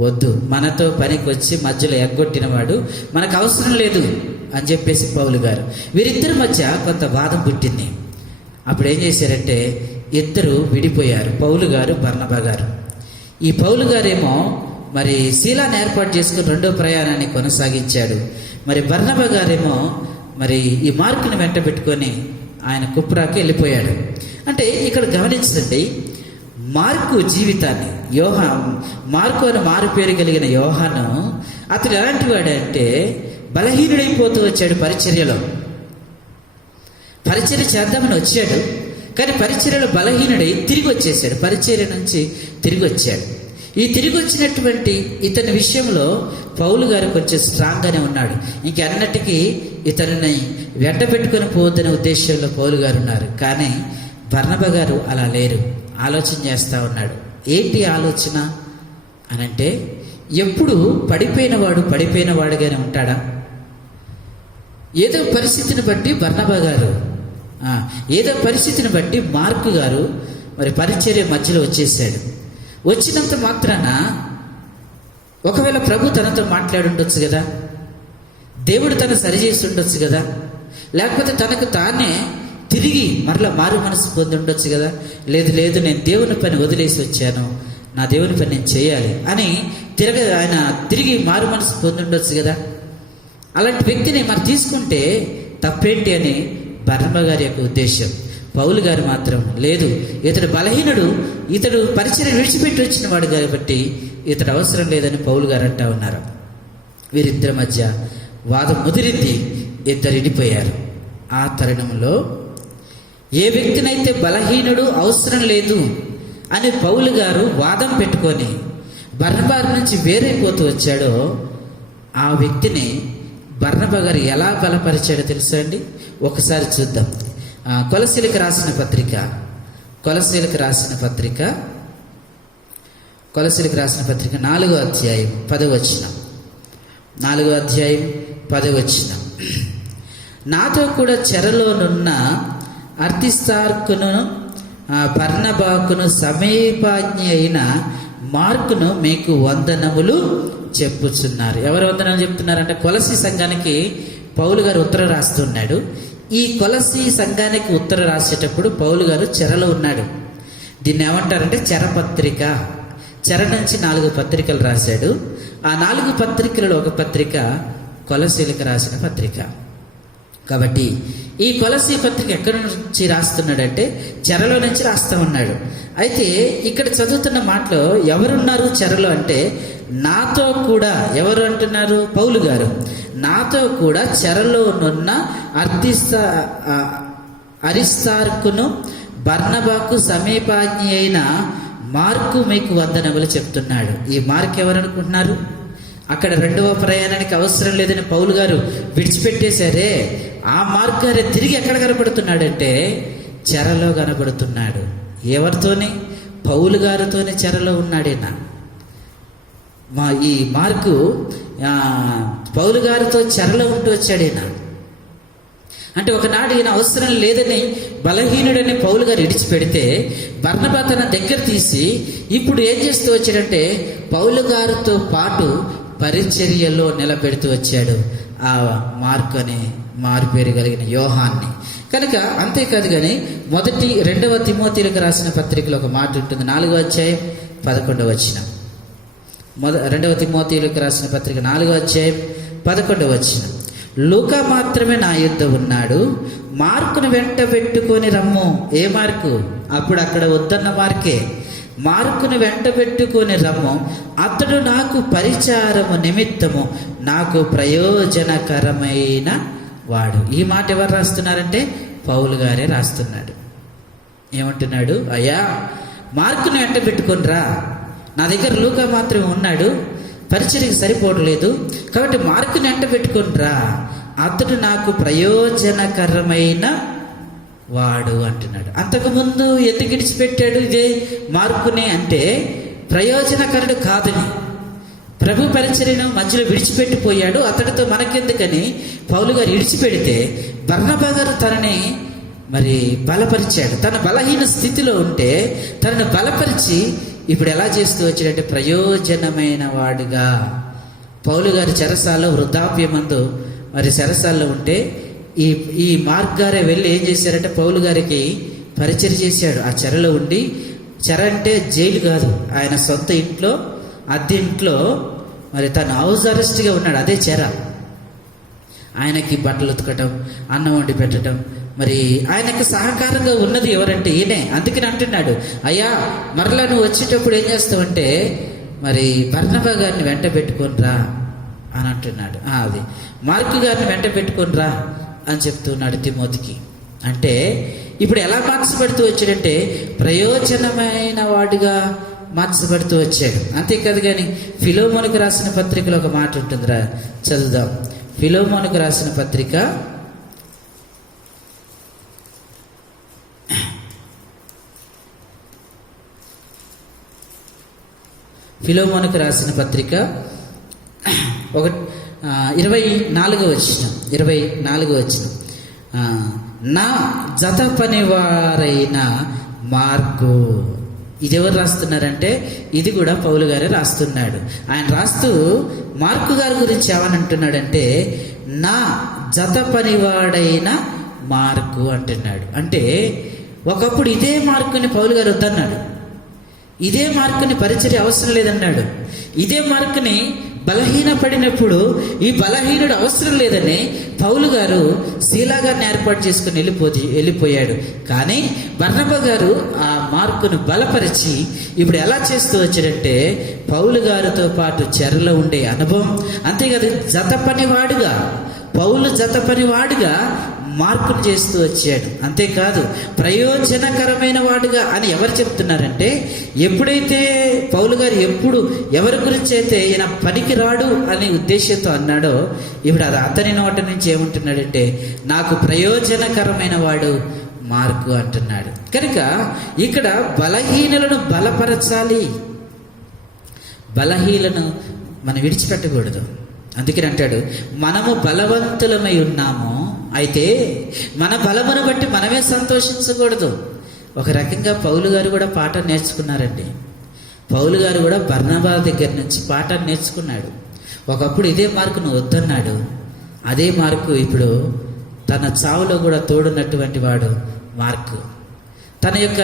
వద్దు, మనతో పనికి వచ్చి మధ్యలో ఎగ్గొట్టినవాడు మనకు అవసరం లేదు అని చెప్పేసి పౌలు గారు. వీరిద్దరి మధ్య కొంత వాదం పుట్టింది. అప్పుడు ఏం చేశారంటే ఇద్దరు విడిపోయారు, పౌలు గారు బర్నబా గారు. ఈ పౌలు గారేమో మరి శీలాన్ని ఏర్పాటు చేసుకుని రెండో ప్రయాణాన్ని కొనసాగించాడు. మరి బర్నబా గారేమో మరి ఈ మార్కుని వెంట పెట్టుకొని ఆయన కుప్రాకి వెళ్ళిపోయాడు. అంటే ఇక్కడ గమనించండి, మార్కు జీవితాన్ని మార్కు అని మారు పేరు కలిగిన యోహాను అతను ఎలాంటి వాడంటే బలహీనుడైపోతూ వచ్చాడు. పరిచర్య చేద్దామని వచ్చాడు, కానీ పరిచర్యలో బలహీనుడై తిరిగి వచ్చేసాడు. పరిచర్య నుంచి తిరిగి వచ్చాడు. ఈ తిరిగి వచ్చినటువంటి ఇతని విషయంలో పౌలు గారు కొంచెం స్ట్రాంగ్గానే ఉన్నాడు. ఇంకన్నటికీ ఇతనిని వెంట పెట్టుకొని పోవద్దనే ఉద్దేశంలో పౌలు గారు ఉన్నారు. కానీ బర్నబా గారు అలా లేరు, ఆలోచన చేస్తూ ఉన్నాడు. ఏంటి ఆలోచన అనంటే, ఎప్పుడు పడిపోయిన వాడుగానే ఉంటాడా? ఏదో పరిస్థితిని బట్టి బర్నబా గారు, ఏదో పరిస్థితిని బట్టి మార్కు గారు మరి పరిచర్య మధ్యలో వచ్చేసాడు. వచ్చినంత మాత్రాన ఒకవేళ ప్రభు తనతో మాట్లాడుండొచ్చు కదా, దేవుడు తను సరిచేసి ఉండొచ్చు కదా, లేకపోతే తనకు తానే తిరిగి మరలా మారు మనసు పొంది ఉండొచ్చు కదా. లేదు నేను దేవుని పని వదిలేసి వచ్చాను, నా దేవుని పని నేను చేయాలి అని ఆయన తిరిగి మారు మనసు పొంది ఉండొచ్చు కదా. అలాంటి వ్యక్తిని మరి తీసుకుంటే తప్పేంటి అని బర్నబా గారి యొక్క ఉద్దేశం. పౌలు గారు మాత్రం లేదు, ఇతడు బలహీనుడు, ఇతడు పరిచర్య విడిచిపెట్టి వచ్చిన వాడు కాబట్టి ఇతడు అవసరం లేదని పౌలు గారు అంటా ఉన్నారు. వీరిద్దరి మధ్య వాదం ముదిరింది, ఇద్దరు విడిపోయారు. ఆ తరుణంలో ఏ వ్యక్తినైతే బలహీనుడు అవసరం లేదు అని పౌలు గారు వాదం పెట్టుకొని బర్నబా నుంచి వేరైపోతూ వచ్చాడో ఆ వ్యక్తిని బర్నబా గారు ఎలా బలపరిచాడో తెలుసా అండి? ఒకసారి చూద్దాం. కొలసీలకు రాసిన పత్రిక 4వ అధ్యాయం 10వ వచనం. 4వ అధ్యాయం 10వ నాతో కూడా చెరలోనున్న అర్తిస్తార్కును బర్నబాకును సమీపాజ్ఞ అయిన మార్కును మీకు వందనములు చెప్పుచున్నారు. ఎవరు వందనాలు చెప్తున్నారంటే కొలసీ సంఘానికి పౌలు గారు ఉత్తరం రాస్తున్నాడు. ఈ కొలసీ సంఘానికి ఉత్తరం రాసేటప్పుడు పౌలు గారు చెరలో ఉన్నాడు. దీన్ని ఏమంటారంటే చెరపత్రిక. చెర నుంచి 4 పత్రికలు రాశాడు. ఆ 4 పత్రికలలో ఒక పత్రిక కొలసీలకు రాసిన పత్రిక. కాబట్టి ఈ కొలసీ పత్రిక ఎక్కడి నుంచి రాస్తున్నాడంటే చెరలో నుంచి రాస్తూ ఉన్నాడు. అయితే ఇక్కడ చదువుతున్న మాటలో ఎవరున్నారు చెరలో అంటే, నాతో కూడా ఎవరు అంటున్నారు? పౌలు గారు. నాతో కూడా చెరలో నున్న అరిస్తార్కును బర్నబాకు సమీపాజ్ఞ అయిన మార్కు మీకు వందనములు చెప్తున్నాడు. ఈ మార్క్ ఎవరనుకుంటున్నారు? అక్కడ 2వ ప్రయాణానికి అవసరం లేదని పౌలు గారు విడిచిపెట్టేశారే, ఆ మార్క్ గారే తిరిగి ఎక్కడ కనబడుతున్నాడంటే చెరలో కనబడుతున్నాడు. ఎవరితోని? పౌలు గారితోనే చెరలో ఉన్నాడేనా. ఈ మార్కు పౌలు గారితో చెరలో ఉంటూ వచ్చాడేనా. అంటే ఒకనాడు ఈయన అవసరం లేదని బలహీనుడని పౌలు గారు విడిచిపెడితే బర్నబా తన దగ్గర తీసి ఇప్పుడు ఏం చేస్తూ వచ్చాడంటే పౌలు గారితో పాటు పరిచర్యలో నిలబెడుతూ వచ్చాడు ఆ మార్కు అనే మారు పేరు కలిగిన యోహాన్ని. కనుక అంతేకాదు కానీ 2వ తిమోతిలకు రాసిన పత్రికలో ఒక మాట ఉంటుంది. 4వ అధ్యాయం 11వ వచనం. 2వ తిమోతిలకు రాసిన పత్రిక 4వ అధ్యాయం 11వ వచనం. లూకా మాత్రమే నా యుద్ధ ఉన్నాడు, మార్కును వెంట పెట్టుకొని రమ్ము. ఏ మార్కు? అప్పుడు అక్కడ వద్దన్న మార్కే. మార్కును వెంట పెట్టుకొని రమ్ము, అతడు నాకు పరిచారము నిమిత్తము నాకు ప్రయోజనకరమైన వాడు. ఈ మాట ఎవరు రాస్తున్నారంటే పౌలు గారే రాస్తున్నాడు. ఏమంటున్నాడు? అయ్యా మార్కును వెంట పెట్టుకొని రా, నా దగ్గర లూకా మాత్రమే ఉన్నాడు, పరిచర్యకి సరిపోవట్లేదు, కాబట్టి మార్కుని వెంట పెట్టుకొని రా, అతడు నాకు ప్రయోజనకరమైన వాడు అంటున్నాడు. అంతకుముందు ఎందుకు విడిచిపెట్టాడు ఇదే మార్కుని అంటే ప్రయోజనకరుడు కాదని, ప్రభు పరిచర్యను మధ్యలో విడిచిపెట్టిపోయాడు, అతడితో మనకెందుకని పౌలు గారు విడిచిపెడితే బర్నబా గారు తనని మరి బలపరిచాడు. తన బలహీన స్థితిలో ఉంటే తనను బలపరిచి ఇప్పుడు ఎలా చేస్తూ వచ్చాడంటే ప్రయోజనమైన వాడుగా. పౌలు గారి చెరసాల్లో వృద్ధాప్యమందు మరి చెరసాల్లో ఉంటే ఈ మార్క్ గారే వెళ్ళి ఏం చేశారంటే పౌలు గారికి పరిచయం చేశాడు. ఆ చెరలో ఉండి, చెర అంటే జైలు కాదు, ఆయన సొంత ఇంట్లో అద్దె ఇంట్లో మరి తను హౌస్ అరెస్ట్గా ఉన్నాడు, అదే చెర. ఆయనకి బట్టలు ఉతకటం, అన్నం వండి పెట్టడం, మరి ఆయనకి సహకారంగా ఉన్నది ఎవరంటే ఈయనే. అందుకని అంటున్నాడు, అయ్యా మరలా నువ్వు వచ్చేటప్పుడు ఏం చేస్తావంటే మరి బర్నబా గారిని వెంట పెట్టుకొని రా అని అంటున్నాడు. అది మార్కు గారిని వెంట పెట్టుకొని రా అని చెప్తున్నాడు తిమోతికి. అంటే ఇప్పుడు ఎలా మార్చబడుతూ వచ్చాడంటే ప్రయోజనమైన వాడుగా మార్చబడుతూ వచ్చాడు. అంతేకాదు కానీ ఫిలోమోనుకు రాసిన పత్రికలో ఒక మాట ఉంటుందిరా, చదువుదాం. ఫిలోమోనుకు రాసిన పత్రిక 24వ వచనం. నా జత పనివారైన మార్కు. ఇది ఎవరు రాస్తున్నారంటే ఇది కూడా పౌలు గారే రాస్తున్నాడు. ఆయన రాస్తూ మార్కు గారి గురించి ఏమని అంటున్నాడంటే నా జత పనివాడైన మార్కు అంటున్నాడు. అంటే ఒకప్పుడు ఇదే మార్కుని పౌలు గారు వద్దన్నాడు, ఇదే మార్కుని పరిచర్య అవసరం లేదన్నాడు, ఇదే మార్కుని బలహీనపడినప్పుడు ఈ బలహీనుడు అవసరం లేదని పౌలు గారు శీలా గారిని ఏర్పాటు చేసుకుని వెళ్ళిపోయాడు. కానీ బర్నబా గారు ఆ మార్కును బలపరిచి ఇప్పుడు ఎలా చేస్తూ వచ్చాడంటే పౌలు గారితో పాటు చెరలో ఉండే అనుభవం, అంతేకాదు జత పనివాడుగా, పౌలు జత పనివాడుగా మార్కును చేస్తూ వచ్చాడు. అంతేకాదు ప్రయోజనకరమైన వాడుగా అని ఎవరు చెప్తున్నారంటే ఎప్పుడైతే పౌలు గారు ఎవరి గురించి అయితే ఈయన పనికి రాడు అనే ఉద్దేశంతో అన్నాడో ఇప్పుడు అది అతని నోటి నుంచి ఏమంటున్నాడంటే నాకు ప్రయోజనకరమైన వాడు మార్కు అంటున్నాడు. కనుక ఇక్కడ బలహీనులను బలపరచాలి, బలహీనలను మనం విడిచిపెట్టకూడదు. అందుకని అంటాడు, మనము బలవంతులమై ఉన్నాము, అయితే మన బలమును బట్టి మనమే సంతోషించకూడదు. ఒక రకంగా పౌలు గారు కూడా పాఠం నేర్చుకున్నారండి. పౌలు గారు కూడా బర్నబా దగ్గర నుంచి పాఠాన్ని నేర్చుకున్నాడు. ఒకప్పుడు ఇదే మార్కును వద్దన్నాడు, అదే మార్కు ఇప్పుడు తన చావులో కూడా తోడున్నటువంటి వాడు మార్కు. తన యొక్క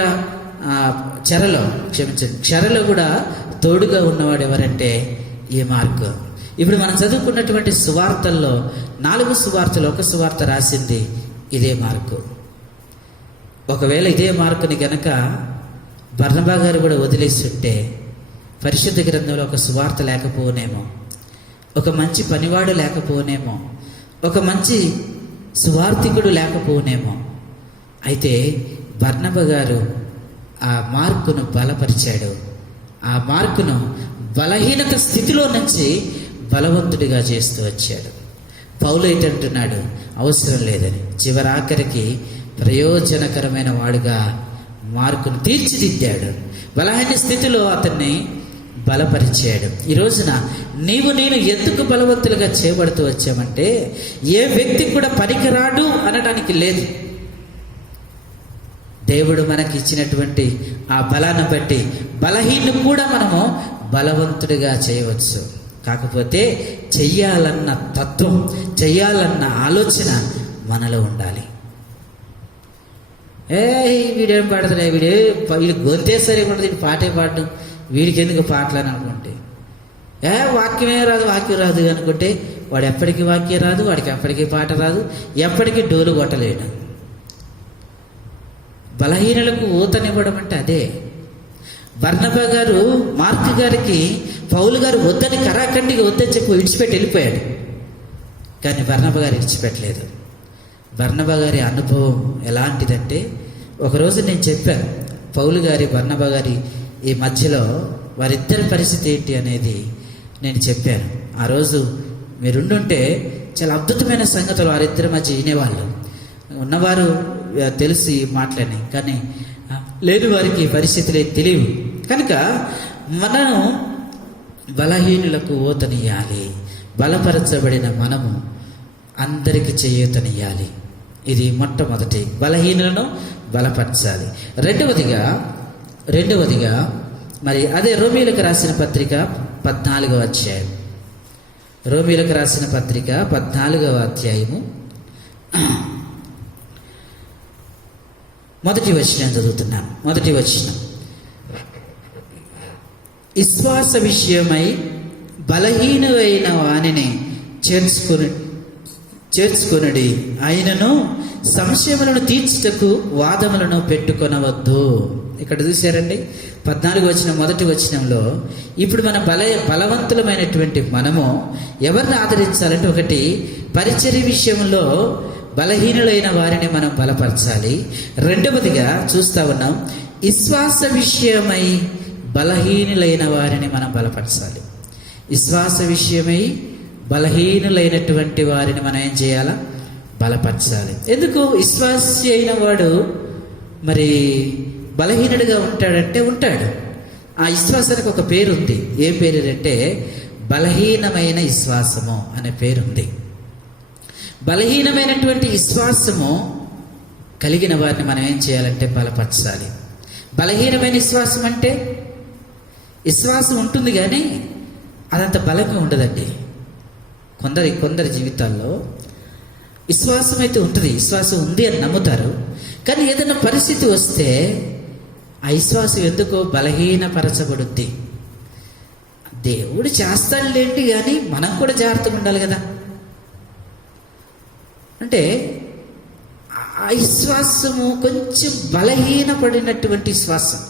చెరలో కూడా తోడుగా ఉన్నవాడు ఎవరంటే ఈ మార్కు. ఇప్పుడు మనం చదువుకున్నటువంటి సువార్తల్లో 4 సువార్తలు, ఒక సువార్త రాసింది ఇదే మార్కు. ఒకవేళ ఇదే మార్కుని గనక బర్నబా గారు కూడా వదిలేసి ఉంటే పరిశుద్ధ గ్రంథంలో ఒక సువార్త లేకపోనేమో, ఒక మంచి పనివాడు లేకపోనేమో, ఒక మంచి సువార్థికుడు లేకపోనేమో. అయితే బర్నబా గారు ఆ మార్కును బలపరిచాడు. ఆ మార్కును బలహీనత స్థితిలో నుంచి బలవంతుడిగా చేస్తూ వచ్చాడు. పౌలు ఏంటంటున్నాడు, అవసరం లేదని. చివరాఖరికి ప్రయోజనకరమైన వాడుగా మార్కును తీర్చిదిద్దాడు. బలహీన స్థితిలో అతన్ని బలపరిచాడు. ఈ రోజున నేను ఎందుకు బలవంతులుగా చేయబడుతూ వచ్చామంటే, ఏ వ్యక్తి కూడా పనికిరాడు అనడానికి లేదు. దేవుడు మనకి ఇచ్చినటువంటి ఆ బలాన్ని బట్టి బలహీను కూడా మనము బలవంతుడిగా చేయవచ్చు. కాకపోతే చెయ్యాలన్న తత్వం, చెయ్యాలన్న ఆలోచన మనలో ఉండాలి. వీడేం పాడుతున్నాయి, వీడు గొంతే సరే ఉండదు, వీడు పాటే పాడడం, వీడికి ఎందుకు పాటలు అని అనుకుంటే, వాక్యమే రాదు, వాక్యం రాదు అనుకుంటే వాడు ఎప్పటికీ వాక్యం రాదు, వాడికి ఎప్పటికీ పాట రాదు, ఎప్పటికీ డోలు కొట్టలేడు. బలహీనులకు ఊతనివ్వడం అంటే అదే. బర్నబా గారు మార్కు గారికి పౌలు గారు వద్దని కరాఖండిగా వద్దని చెప్పి విడిచిపెట్టి వెళ్ళిపోయాడు. కానీ బర్నబా గారు విడిచిపెట్టలేదు. బర్నబా గారి అనుభవం ఎలాంటిదంటే, ఒకరోజు నేను చెప్పాను పౌలు గారి బర్నబా గారి ఈ మధ్యలో వారిద్దరి పరిస్థితి ఏంటి అనేది నేను చెప్పాను. ఆ రోజు మీరుండుంటే చాలా అద్భుతమైన సంగతులు వారిద్దరి మధ్య వినేవాళ్ళు. ఉన్నవారు తెలిసి మాట్లాడి, కానీ లేని వారికి పరిస్థితులే తెలియవు. కనుక మనను బలహీనులకు ఓతనియాలి. బలపరచబడిన మనము అందరికి చేయూతనియాలి. ఇది మొట్టమొదటి, బలహీనులను బలపరచాలి. రెండవదిగా మరి అదే రోమీయులకు రాసిన పత్రిక 14వ అధ్యాయం. రోమీయులకు రాసిన పత్రిక 14వ అధ్యాయము 1వ వచనం చదువుతున్నాను. 1వ వచనం, విశ్వాస విషయమై బలహీనువైన వానిని చేర్చుకొనుడి, ఆయనను సంశయములను తీర్చుటకు వాదములను పెట్టుకొనవద్దు. ఇక్కడ చూశారండి 14వ వచనం 1వ వచనంలో. ఇప్పుడు మన బలవంతులమైనటువంటి మనము ఎవరిని ఆదరించాలంటే, ఒకటి పరిచర్య విషయంలో బలహీనులైన వారిని మనం బలపరచాలి. రెండవదిగా చూస్తా ఉన్నాం, విశ్వాస విషయమై బలహీనులైన వారిని మనం బలపరచాలి. విశ్వాస విషయమై బలహీనులైనటువంటి వారిని మనం ఏం చేయాలా? బలపరచాలి. ఎందుకు విశ్వాసి అయిన వాడు మరి బలహీనుడిగా ఉంటాడంటే ఉంటాడు. ఆ విశ్వాసానికి ఒక పేరు ఉంది. ఏ పేరు అంటే బలహీనమైన విశ్వాసము అనే పేరుంది. బలహీనమైనటువంటి విశ్వాసము కలిగిన వారిని మనం ఏం చేయాలంటే బలపరచాలి. బలహీనమైన విశ్వాసం అంటే విశ్వాసం ఉంటుంది కానీ అదంత బలంగా ఉండదండి. కొందరి జీవితాల్లో విశ్వాసం అయితే ఉంటుంది, విశ్వాసం ఉంది అని నమ్ముతారు. కానీ ఏదైనా పరిస్థితి వస్తే ఆ విశ్వాసం ఎందుకో బలహీనపరచబడుద్ది. దేవుడు చేస్తాడులేంటి, కానీ మనం కూడా జాగ్రత్తగా ఉండాలి కదా. అంటే ఆ విశ్వాసము కొంచెం బలహీనపడినటువంటి విశ్వాసం,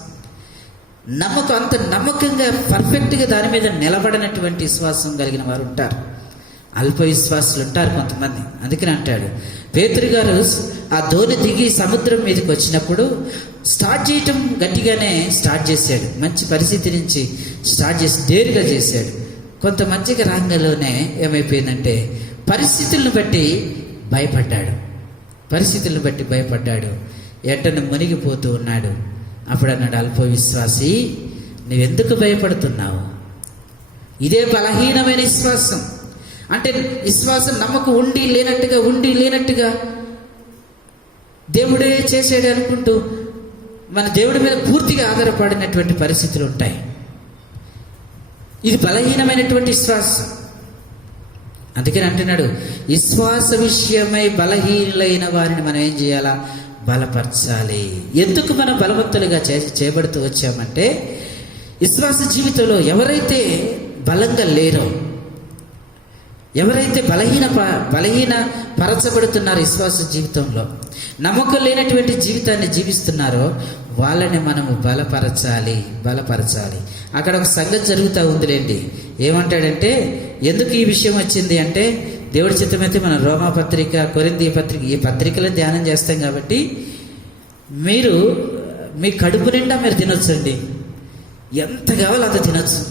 అంత నమ్మకంగా పర్ఫెక్ట్గా దాని మీద నిలబడినటువంటి విశ్వాసం కలిగిన వారు ఉంటారు. అల్ప విశ్వాసులు ఉంటారు కొంతమంది. అందుకని అంటాడు పేతురు గారు, ఆ ధోని దిగి సముద్రం మీదకి వచ్చినప్పుడు స్టార్ట్ చేయటం గట్టిగానే స్టార్ట్ చేశాడు. మంచి పరిస్థితి నుంచి స్టార్ట్ చేసి డేరుగా చేశాడు. కొంత మధ్యకి రంగంలోనే ఏమైపోయిందంటే పరిస్థితులను బట్టి భయపడ్డాడు. ఎంటనే మునిగిపోతూ ఉన్నాడు. అప్పుడు అన్నాడు, అల్ప విశ్వాసి, నువ్వెందుకు భయపడుతున్నావు? ఇదే బలహీనమైన విశ్వాసం. అంటే విశ్వాసం నమ్మకం ఉండి లేనట్టుగా దేవుడే చేసాడు అనుకుంటూ మన దేవుడి మీద పూర్తిగా ఆధారపడినటువంటి పరిస్థితులు ఉంటాయి. ఇది బలహీనమైనటువంటి విశ్వాసం. అందుకని అంటున్నాడు, విశ్వాస విషయమై బలహీనులైన వారిని మనం ఏం చేయాలా? బలపరచాలి. ఎందుకు మనం బలవంతులుగా చేయబడుతూ వచ్చామంటే, విశ్వాస జీవితంలో ఎవరైతే బలంగా లేరో, ఎవరైతే బలహీన పరచబడుతున్నారో విశ్వాస జీవితంలో, నమ్మకం లేనటువంటి జీవితాన్ని జీవిస్తున్నారో వాళ్ళని మనము బలపరచాలి. అక్కడ ఒక సంగతి జరుగుతూ ఉందిలేండి. ఏమంటాడంటే, ఎందుకు ఈ విషయం వచ్చింది అంటే, దేవుడి చిత్తమైతే మనం రోమాపత్రిక, కొరింథీ పత్రిక, ఈ పత్రికలను ధ్యానం చేస్తాం కాబట్టి మీరు మీ కడుపు నిండా మీరు తినొచ్చండి. ఎంత కావాలో అంత తినొచ్చు.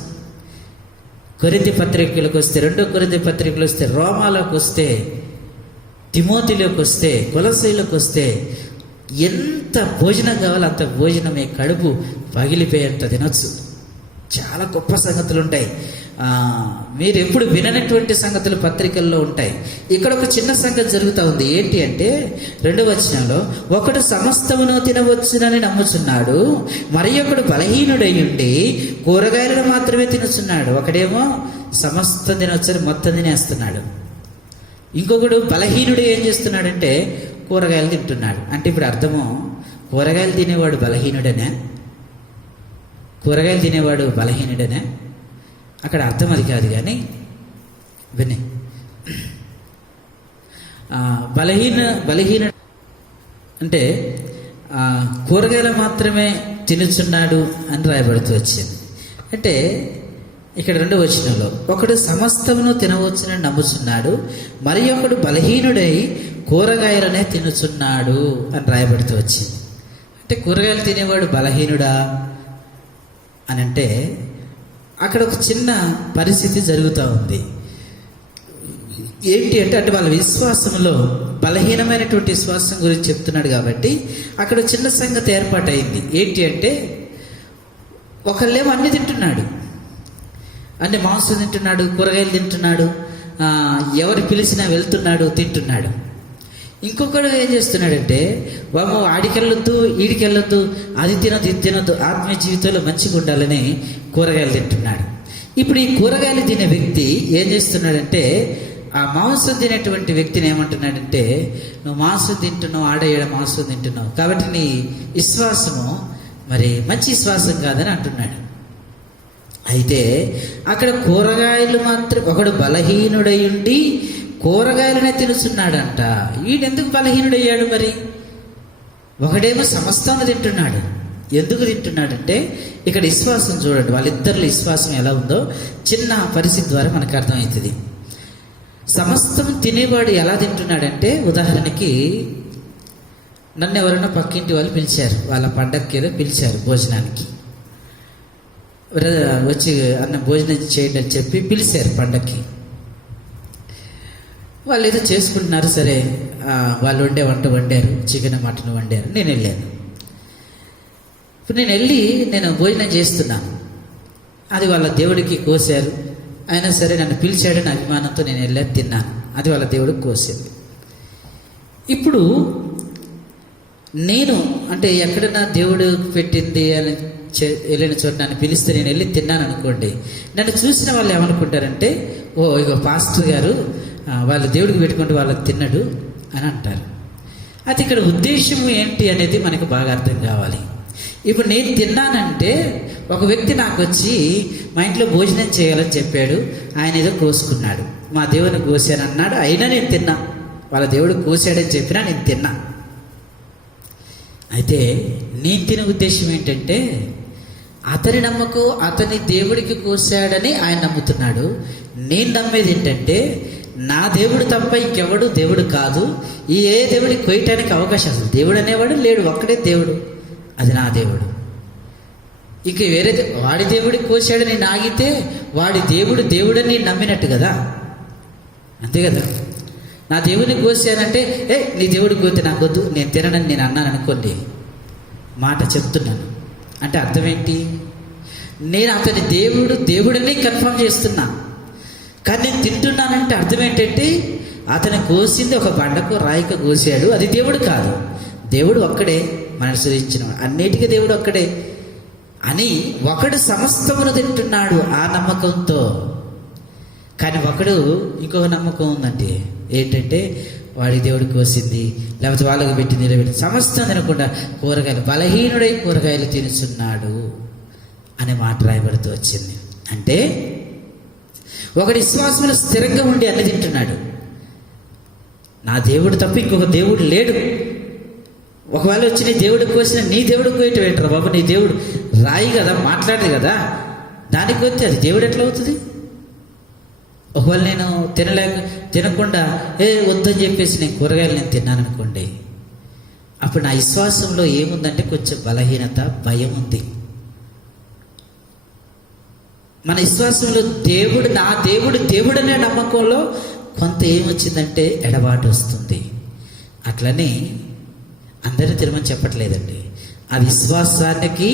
కొరింథీ పత్రికలకు వస్తే, 2 కొరింథీ పత్రికలు వస్తే, రోమాలోకి వస్తే, తిమోతిలోకి వస్తే, కొలస్సీలోకి వస్తే ఎంత భోజనం కావాలో అంత భోజనం మీ కడుపు పగిలిపోయేంత తినొచ్చు. చాలా గొప్ప సంగతులు ఉంటాయి. మీరు ఎప్పుడు విననటువంటి సంగతులు పత్రికల్లో ఉంటాయి. ఇక్కడ ఒక చిన్న సంగతి జరుగుతూ ఉంది. ఏంటి అంటే 2వ వచనంలో, ఒకడు సమస్తమును తినవచ్చునని నమ్ముచున్నాడు, మరి ఒకడు బలహీనుడై ఉండి కూరగాయలను మాత్రమే తినుచున్నాడు. ఒకడేమో సమస్తం తినవచ్చని మొత్తం తినేస్తున్నాడు. ఇంకొకడు బలహీనుడు ఏం చేస్తున్నాడంటే కూరగాయలు తింటున్నాడు. అంటే ఇప్పుడు అర్థము, కూరగాయలు తినేవాడు బలహీనుడనే? అక్కడ అర్థం అది కాదు. కానీ విని బలహీన అంటే కూరగాయలు మాత్రమే తినుచున్నాడు అని రాయబడుతూ వచ్చింది. అంటే ఇక్కడ 2వ వచనంలో, ఒకడు సమస్తమును తినవచ్చునని నమ్ముచున్నాడు, మరి ఒకడు బలహీనుడై కూరగాయలనే తినుచున్నాడు అని రాయబడుతూ వచ్చింది. అంటే కూరగాయలు తినేవాడు బలహీనుడా అని అంటే అక్కడ ఒక చిన్న పరిస్థితి జరుగుతూ ఉంది. ఏంటి అంటే వాళ్ళ విశ్వాసంలో బలహీనమైనటువంటి విశ్వాసం గురించి చెప్తున్నాడు కాబట్టి అక్కడ చిన్న సంగతి ఏర్పాటైంది. ఏంటి అంటే ఒకళ్ళేమో అన్ని తింటున్నాడు, అంటే మాంసం తింటున్నాడు, కూరగాయలు తింటున్నాడు, ఎవరు పిలిచినా వెళ్తున్నాడు, తింటున్నాడు. ఇంకొకడు ఏం చేస్తున్నాడంటే, బాబు ఆడికెళ్ళొద్దు ఈడికెళ్ళొద్దు, అది తినొద్దు ఇది తినొద్దు, ఆత్మీయ జీవితంలో మంచిగా ఉండాలని కూరగాయలు తింటున్నాడు. ఇప్పుడు ఈ కూరగాయలు తినే వ్యక్తి ఏం చేస్తున్నాడంటే, ఆ మాంసం తినేటువంటి వ్యక్తిని ఏమంటున్నాడంటే, నువ్వు మాంసం తింటున్నావు, ఆడేడ మాంసం తింటున్నావు కాబట్టి నీ విశ్వాసము మరి మంచి విశ్వాసం కాదని అంటున్నాడు. అయితే అక్కడ కూరగాయలు మాత్రం, ఒకడు బలహీనుడై ఉండి కూరగాయలనే తినుచున్నాడంట. వీడెందుకు బలహీనుడయ్యాడు? మరి ఒకడేమో సమస్తాన్ని తింటున్నాడు. ఎందుకు తింటున్నాడంటే ఇక్కడ విశ్వాసం చూడండి, వాళ్ళిద్దరిలో విశ్వాసం ఎలా ఉందో చిన్న పరిస్థితి ద్వారా మనకు అర్థమవుతుంది. సమస్తం తినేవాడు ఎలా తింటున్నాడంటే, ఉదాహరణకి నన్ను ఎవరైనా పక్కింటి వాళ్ళు పిలిచారు, వాళ్ళ పండగకి ఏదో పిలిచారు భోజనానికి, వచ్చి అన్న భోజనం చేయండి అని చెప్పి పిలిచారు పండగకి. వాళ్ళు ఏదో చేసుకుంటున్నారు, సరే వాళ్ళు వంట వండారు, చికెన్ మటన్ వండారు, నేను వెళ్ళాను. ఇప్పుడు నేను భోజనం చేస్తున్నాను, అది వాళ్ళ దేవుడికి కోసారు. అయినా సరే నన్ను పిలిచాడని అభిమానంతో నేను వెళ్ళాను, తిన్నాను, అది వాళ్ళ దేవుడికి కోసింది. ఇప్పుడు నేను అంటే ఎక్కడన్నా దేవుడు పెట్టింది అని వెళ్ళిన చోట నన్ను పిలిస్తే నేను వెళ్ళి తిన్నాను అనుకోండి, నన్ను చూసిన వాళ్ళు ఏమనుకుంటారంటే, ఓ ఇగో పాస్టర్ గారు వాళ్ళు దేవుడికి పెట్టుకుంటూ వాళ్ళకి తిన్నాడు అని అంటారు. అయితే ఇక్కడ ఉద్దేశం ఏంటి అనేది మనకు బాగా అర్థం కావాలి. ఇప్పుడు నేను తిన్నానంటే ఒక వ్యక్తి నాకు వచ్చి మా ఇంట్లో భోజనం చేయాలని చెప్పాడు, ఆయన ఏదో కోసుకున్నాడు, మా దేవుని కోసాను అన్నాడు, అయినా నేను తిన్నా, వాళ్ళ దేవుడు కోసాడని చెప్పినా నేను తిన్నా. అయితే నేను తినే ఉద్దేశం ఏంటంటే, అతని నమ్మకం అతని దేవుడికి కోసాడని ఆయన నమ్ముతున్నాడు. నేను నమ్మేది ఏంటంటే, నా దేవుడు తప్ప ఇంకెవడు దేవుడు కాదు, ఈ ఏ దేవుడికి కోయటానికి అవకాశం, అసలు దేవుడు అనేవాడు లేడు, ఒక్కడే దేవుడు, అది నా దేవుడు. ఇక వేరే వాడి దేవుడికి కోసాడని నేను ఆగితే వాడి దేవుడని నమ్మినట్టు కదా, అంతే కదా. నా దేవుడిని కోసానంటే నీ దేవుడికి కోతే నాకు వద్దు, నేను తిననని నేను అన్నాను అనుకోండి, మాట చెప్తున్నాను అంటే అర్థం ఏంటి? నేను అతని దేవుడని కన్ఫర్మ్ చేస్తున్నా. కానీ నేను తింటున్నానంటే అర్థం ఏంటంటే అతను కోసింది ఒక బండకు రాయిక కోసాడు, అది దేవుడు కాదు. దేవుడు ఒక్కడే, మనసు సృజించిన అన్నిటికీ దేవుడు ఒక్కడే అని ఒకడు సమస్తమును తింటున్నాడు ఆ నమ్మకంతో. కానీ ఒకడు ఇంకొక నమ్మకం ఉందంటే ఏంటంటే వాడి దేవుడు కోసింది, లేకపోతే వాళ్ళకి పెట్టి నిలబెట్టి సమస్తం తినకుండా కూరగాయలు, బలహీనుడై కూరగాయలు తినుచున్నాడు అనే మాట రాయబడుతూ వచ్చింది. అంటే ఒకడి విశ్వాసంలో స్థిరంగా ఉండి అన్ని తింటున్నాడు. నా దేవుడు తప్ప ఇంకొక దేవుడు లేడు. ఒకవేళ వచ్చి నీ దేవుడు కోసిన నీ దేవుడు కోయటం ఏంటరా బాబు, నీ దేవుడు రాయి కదా, మాట్లాడదు కదా, దానికి వస్తే అది దేవుడు ఎట్లా అవుతుంది? ఒకవేళ నేను తినకుండా వద్దని చెప్పేసి నేను కూరగాయలు నేను తిన్నాను అనుకోండి, అప్పుడు నా విశ్వాసంలో ఏముందంటే కొంచెం బలహీనత, భయం ఉంది. మన విశ్వాసంలో దేవుడు నా దేవుడు అనే నమ్మకంలో కొంత ఏమొచ్చిందంటే ఎడబాటు వస్తుంది. అట్లనే అందరినీ తినమని చెప్పట్లేదండి. ఆ విశ్వాసానికి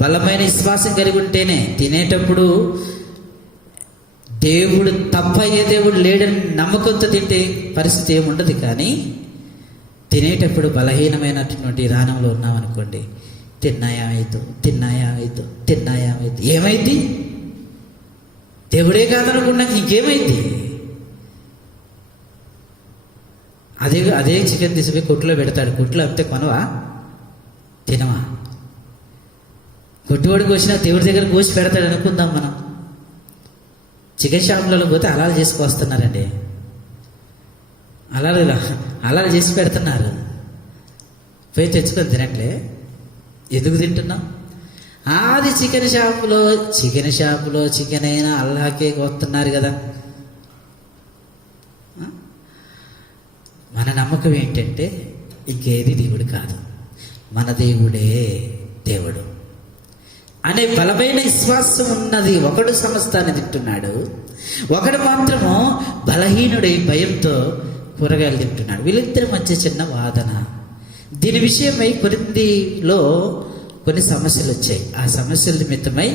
బలమైన విశ్వాసం కలిగి ఉంటేనే తినేటప్పుడు దేవుడు తప్ప ఏ దేవుడు లేడని నమ్మకంతో తింటే పరిస్థితి ఏముండదు. కానీ తినేటప్పుడు బలహీనమైనటువంటి విధానంలో ఉన్నామనుకోండి, తిన్నాయా ఏమైంది? దేవుడే కాదనుకున్నాక ఇంకేమైంది? అదే చికెన్ తీసుకుపోయి కొట్టులో పెడతాడు. కొట్టులో అంతే కొనవా, తినవా? కొట్టువాడు కోసినా దేవుడి దగ్గర కోసి పెడతాడు అనుకుందాం మనం. చికెన్ షాపులలో పోతే అలాలు చేసుకొస్తున్నారండి, అలాలు చేసి పెడుతున్నారు. పోయి తెచ్చుకొని తినట్లే, ఎందుకు తింటున్నాం? అది చికెన్ షాపులో చికెన్ అయినా అల్లాకే వస్తున్నారు కదా. మన నమ్మకం ఏంటంటే ఇంకేది దేవుడు కాదు, మన దేవుడే దేవుడు అనే బలమైన విశ్వాసం ఉన్నది. ఒకడు సమస్తాన్ని తింటున్నాడు, ఒకడు మాత్రము బలహీనుడై భయంతో కూరగాయలు తింటున్నాడు. వీళ్ళిద్దరి మధ్య చిన్న వాదన. దీని విషయమై కొరింథీలో కొన్ని సమస్యలు వచ్చాయి. ఆ సమస్యల నిమిత్తమై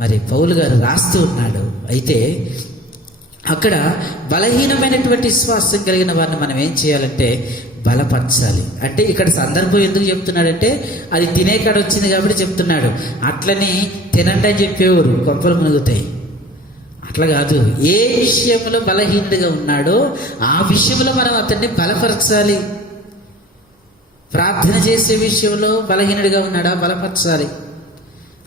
మరి పౌలు గారు రాస్తూ ఉన్నాడు. అయితే అక్కడ బలహీనమైనటువంటి విశ్వాసం కలిగిన వారిని మనం ఏం చేయాలంటే బలపరచాలి. అంటే ఇక్కడ సందర్భం ఎందుకు చెప్తున్నాడంటే అది తినే కాడ వచ్చింది కాబట్టి చెప్తున్నాడు. అట్లని తినండి అని చెప్పేవారు కొంపలు మునుగుతాయి. అట్లా కాదు, ఏ విషయంలో బలహీనుడిగా ఉన్నాడో ఆ విషయంలో మనం అతన్ని బలపరచాలి. ప్రార్థన చేసే విషయంలో బలహీనుడిగా ఉన్నాడా, బలపరచాలి.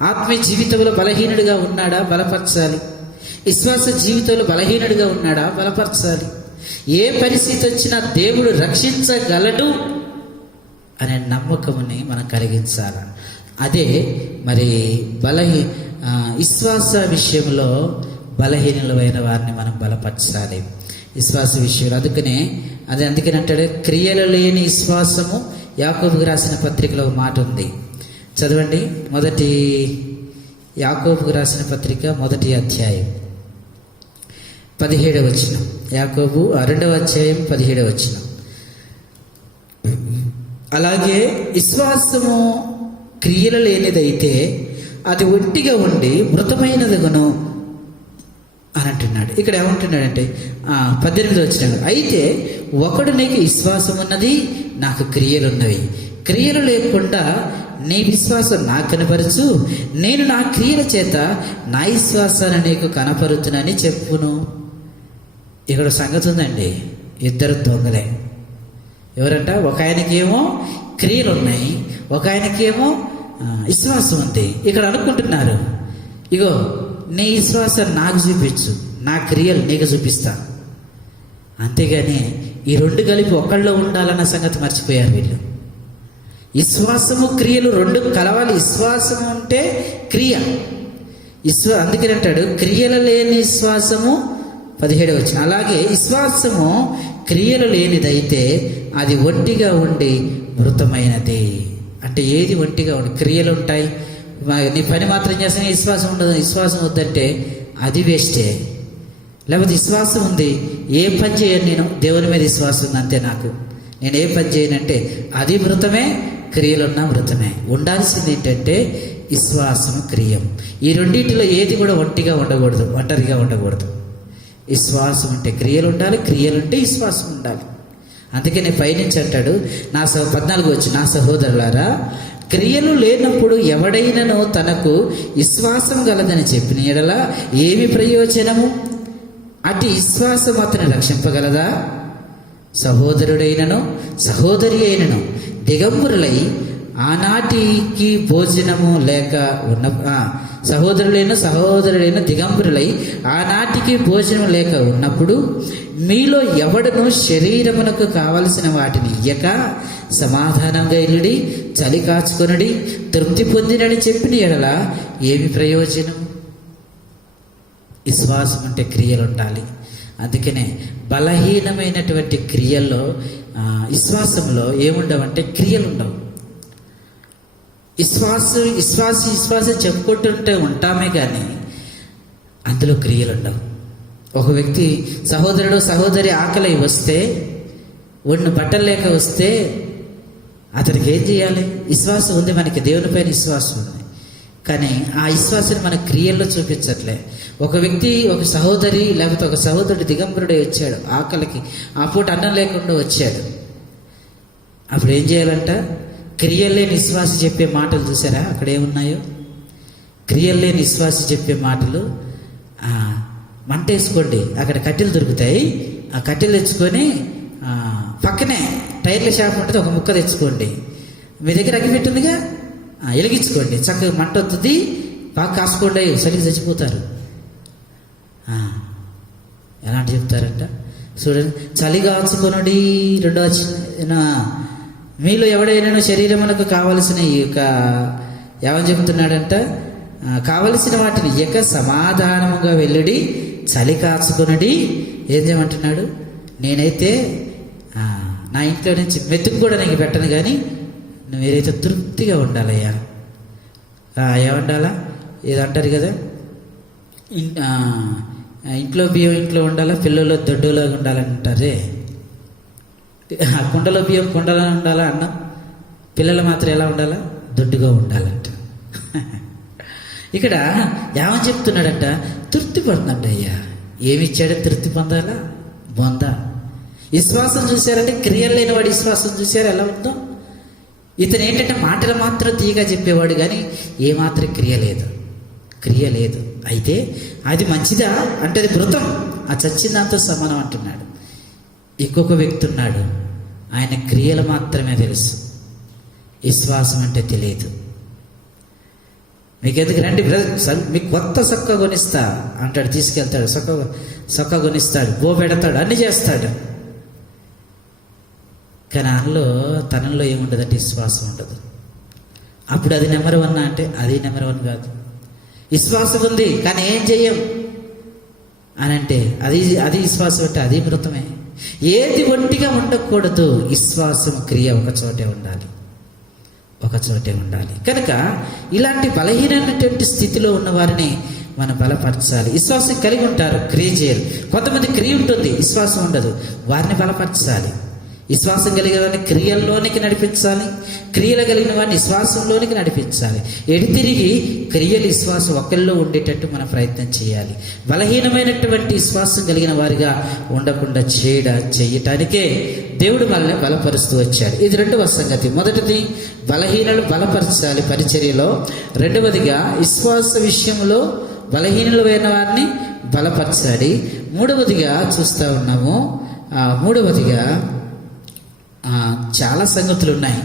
ఆత్మీయ జీవితంలో బలహీనుడిగా ఉన్నాడా, బలపరచాలి. విశ్వాస జీవితంలో బలహీనుడిగా ఉన్నాడా, బలపరచాలి. ఏ పరిస్థితి వచ్చినా దేవుడు రక్షించగలడు అనే నమ్మకముని మనం కలిగించాలి. అదే మరి విశ్వాస విషయంలో బలహీనులైన వారిని మనం బలపరచాలి. విశ్వాస విషయంలో అందుకని అంటాడు, క్రియలు లేని విశ్వాసము. యాకోబుకు రాసిన పత్రికలో మాట ఉంది, చదవండి. యాకోబుకు రాసిన పత్రిక 1వ అధ్యాయం 17వ వచనం. యాకోబు 2వ అధ్యాయం 17వ వచనం. అలాగే విశ్వాసము క్రియలు లేనిదైతే అది ఒంటిగా ఉండి మృతమైనదగును అని అంటున్నాడు. ఇక్కడ ఏమంటున్నాడంటే 18వ వచనం, అయితే ఒకడు నీకు విశ్వాసం ఉన్నది, నాకు క్రియలున్నవి. క్రియలు లేకుండా నీ విశ్వాసం నాకు కనపరచు, నేను నా క్రియల చేత నా విశ్వాసాన్ని నీకు కనపరుచునని చెప్పును. ఇక్కడ సంగతి ఉందండి, ఇద్దరు దొంగలే. ఎవరంట? ఒక ఆయనకేమో క్రియలు ఉన్నాయి, ఒక ఆయనకేమో విశ్వాసం ఉంది. ఇక్కడ అనుకుంటున్నారు, ఇగో నీ విశ్వాసం నాకు చూపించు, నా క్రియలు నీకు చూపిస్తాను. అంతేగాని ఈ రెండు కలిపి ఒకళ్ళలో ఉండాలన్న సంగతి మర్చిపోయారు వీళ్ళు. విశ్వాసము క్రియలు రెండు కలవాలి. విశ్వాసము అంటే క్రియ. అందుకని అంటాడు, క్రియలు లేని విశ్వాసము 17వ వచనం. అలాగే విశ్వాసము క్రియలు లేనిదైతే అది ఒంటిగా ఉండి మృతమైనది. అంటే ఏది ఒంటిగా ఉండి? క్రియలు ఉంటాయి, నీ పని మాత్రం చేస్తే విశ్వాసం ఉండదు. విశ్వాసం వద్దంటే అది వేస్టే. లేకపోతే విశ్వాసం ఉంది, ఏ పని చేయను నేను, దేవుని మీద విశ్వాసం ఉంది అంతే, నాకు నేను ఏ పని చేయనంటే అది మృతమే, క్రియలున్నా మృతమే. ఉండాల్సింది ఏంటంటే విశ్వాసం, క్రియం. ఈ రెండింటిలో ఏది కూడా ఒంటిగా ఉండకూడదు, ఒంటరిగా ఉండకూడదు. విశ్వాసం ఉంటే క్రియలు ఉండాలి, క్రియలు ఉంటే విశ్వాసం ఉండాలి. అందుకని పైనుంచి అంటాడు, 14 వచ్చి, నా సహోదరులారా, క్రియలు లేనప్పుడు ఎవడైనను తనకు విశ్వాసం గలదని చెప్పిన ఎడల ఏమి ప్రయోజనము? అటు విశ్వాసం అతను రక్షింపగలదా? సహోదరుడైనను సహోదరి అయినను దిగంబరులై ఆనాటికి భోజనము లేక ఉన్న సహోదరుడైన దిగంబరులై ఆనాటికి భోజనం లేక ఉన్నప్పుడు మీలో ఎవడను శరీరమునకు కావలసిన వాటిని ఇయ్యక సమాధానంగా ఇల్లుడి, చలి కాచుకొనుడి, తృప్తి పొందినని చెప్పిన ఎడల ఏమి ప్రయోజనం? విశ్వాసం అంటే క్రియలు ఉండాలి. అందుకనే బలహీనమైనటువంటి క్రియల్లో విశ్వాసంలో ఏముండవంటే క్రియలు ఉండవు. విశ్వాసం చెప్పుకుంటుంటే ఉంటామే కానీ అందులో క్రియలు ఉండవు. ఒక వ్యక్తి సహోదరుడు సహోదరి ఆకలి వస్తే, ఒడిన బట్టలు లేక వస్తే అతనికి ఏం చేయాలి? విశ్వాసం ఉంది, మనకి దేవుని పైన విశ్వాసం ఉంది, కానీ ఆ విశ్వాసాన్ని మన క్రియల్లో చూపించట్లే. ఒక వ్యక్తి, ఒక సహోదరి లేకపోతే ఒక సహోదరుడు దిగంబరుడే వచ్చాడు, ఆకలికి ఆ పూట అన్నం లేకుండా వచ్చాడు. అప్పుడు ఏం చేయాలంట? క్రియలేని విశ్వాసి చెప్పే మాటలు చూసారా అక్కడ ఏమున్నాయో? క్రియలేని విశ్వాసి చెప్పే మాటలు, మంట వేసుకోండి, అక్కడ కట్టెలు దొరుకుతాయి, ఆ కట్టెలు తెచ్చుకొని పక్కనే టైర్ల షాప్ ఉంటుంది, ఒక ముక్క తెచ్చుకోండి, మీ దగ్గర అగ్గి పెట్టుందిగా వెలిగించుకోండి, చక్కగా మంట వస్తుంది, బాగా కాసుకోండి, చలికి చచ్చిపోతారు. ఎలాంటి చెప్తారంట చూడండి, చలి కాచుకొనుడి. 2వ వచనం, మీలో ఎవడైనా శరీరమునకు కావలసిన ఈ యొక్క ఏమని చెబుతున్నాడంట? కావలసిన వాటిని ఇయ్యక సమాధానముగా వెళ్ళుడి, చలి కాచుకొనుడి. ఏం చేయమంటున్నాడు? నేనైతే నా ఇంట్లో నుంచి మెతుకు కూడా నీకు పెట్టను, కానీ నువ్వు ఏదైతే తృప్తిగా ఉండాలయ్యా. ఏమండాలా? ఏదంటారు కదా, ఇంట్లో బియ్యం ఇంట్లో ఉండాలా, పిల్లలు దొడ్డులాగా ఉండాలని అంటారే. కుండలో బియ్యం కుండలో ఉండాలా, అన్నం పిల్లలు మాత్రం ఎలా ఉండాలా? దొడ్డుగా ఉండాలంట. ఇక్కడ ఏమని చెప్తున్నాడంట? తృప్తి పడుతుందంట. అయ్యా ఏమిచ్చాడో తృప్తి పొందాలా? పొందా. విశ్వాసం చూశారంటే క్రియలు లేని వాడి విశ్వాసం చూశారు ఎలా ఉందో. ఇతను ఏంటంటే మాటలు మాత్రం తీయగా చెప్పేవాడు, కానీ ఏమాత్రం క్రియ లేదు. అయితే అది మంచిదా అంటే అది మృతం, ఆ చచ్చిన దాంతో సమానం అంటున్నాడు. ఇంకొక వ్యక్తి ఉన్నాడు, ఆయన క్రియలు మాత్రమే తెలుసు, విశ్వాసం అంటే తెలియదు. మీకు ఎందుకు రండి బ్రదర్, మీకు కొత్త సొక్క కొనిస్తా అంటాడు, తీసుకెళ్తాడు, సొక్క కొనిస్తాడు, బో పెడతాడు, అన్ని చేస్తాడు, కానీ తనంలో ఏముండదంటే విశ్వాసం ఉండదు. అప్పుడు అది నెంబర్ 1 అంటే అది నెంబర్ 1 కాదు. విశ్వాసం ఉంది కానీ ఏం చెయ్యం అని అంటే అది విశ్వాసం అంటే అది మృతమే. ఏది ఒంటిగా ఉండకూడదు. విశ్వాసం క్రియ ఒక చోటే ఉండాలి. కనుక ఇలాంటి బలహీనమైనటువంటి స్థితిలో ఉన్న వారిని మనం బలపరచాలి. విశ్వాసం కలిగి ఉంటారు, క్రియ చేయరు. కొంతమంది క్రియ ఉంటుంది, విశ్వాసం ఉండదు, వారిని బలపరచాలి. విశ్వాసం కలిగిన వారిని క్రియల్లోనికి నడిపించాలి, క్రియలు కలిగిన వారిని విశ్వాసంలోనికి నడిపించాలి. తిరిగి క్రియలు విశ్వాసం ఒకరిలో ఉండేటట్టు మనం ప్రయత్నం చేయాలి. బలహీనమైనటువంటి విశ్వాసం కలిగిన వారిగా ఉండకుండా చేయటానికే దేవుడు మనల్ని బలపరుస్తూ వచ్చాడు. ఇది 2వ సంగతి. మొదటిది బలహీనలు బలపరచాలి పరిచర్యలో. 2వదిగా విశ్వాస విషయంలో బలహీనులైన వారిని బలపరచాలి. 3వదిగా చూస్తూ ఉన్నాము, 3వదిగా చాలా సంగతులు ఉన్నాయి,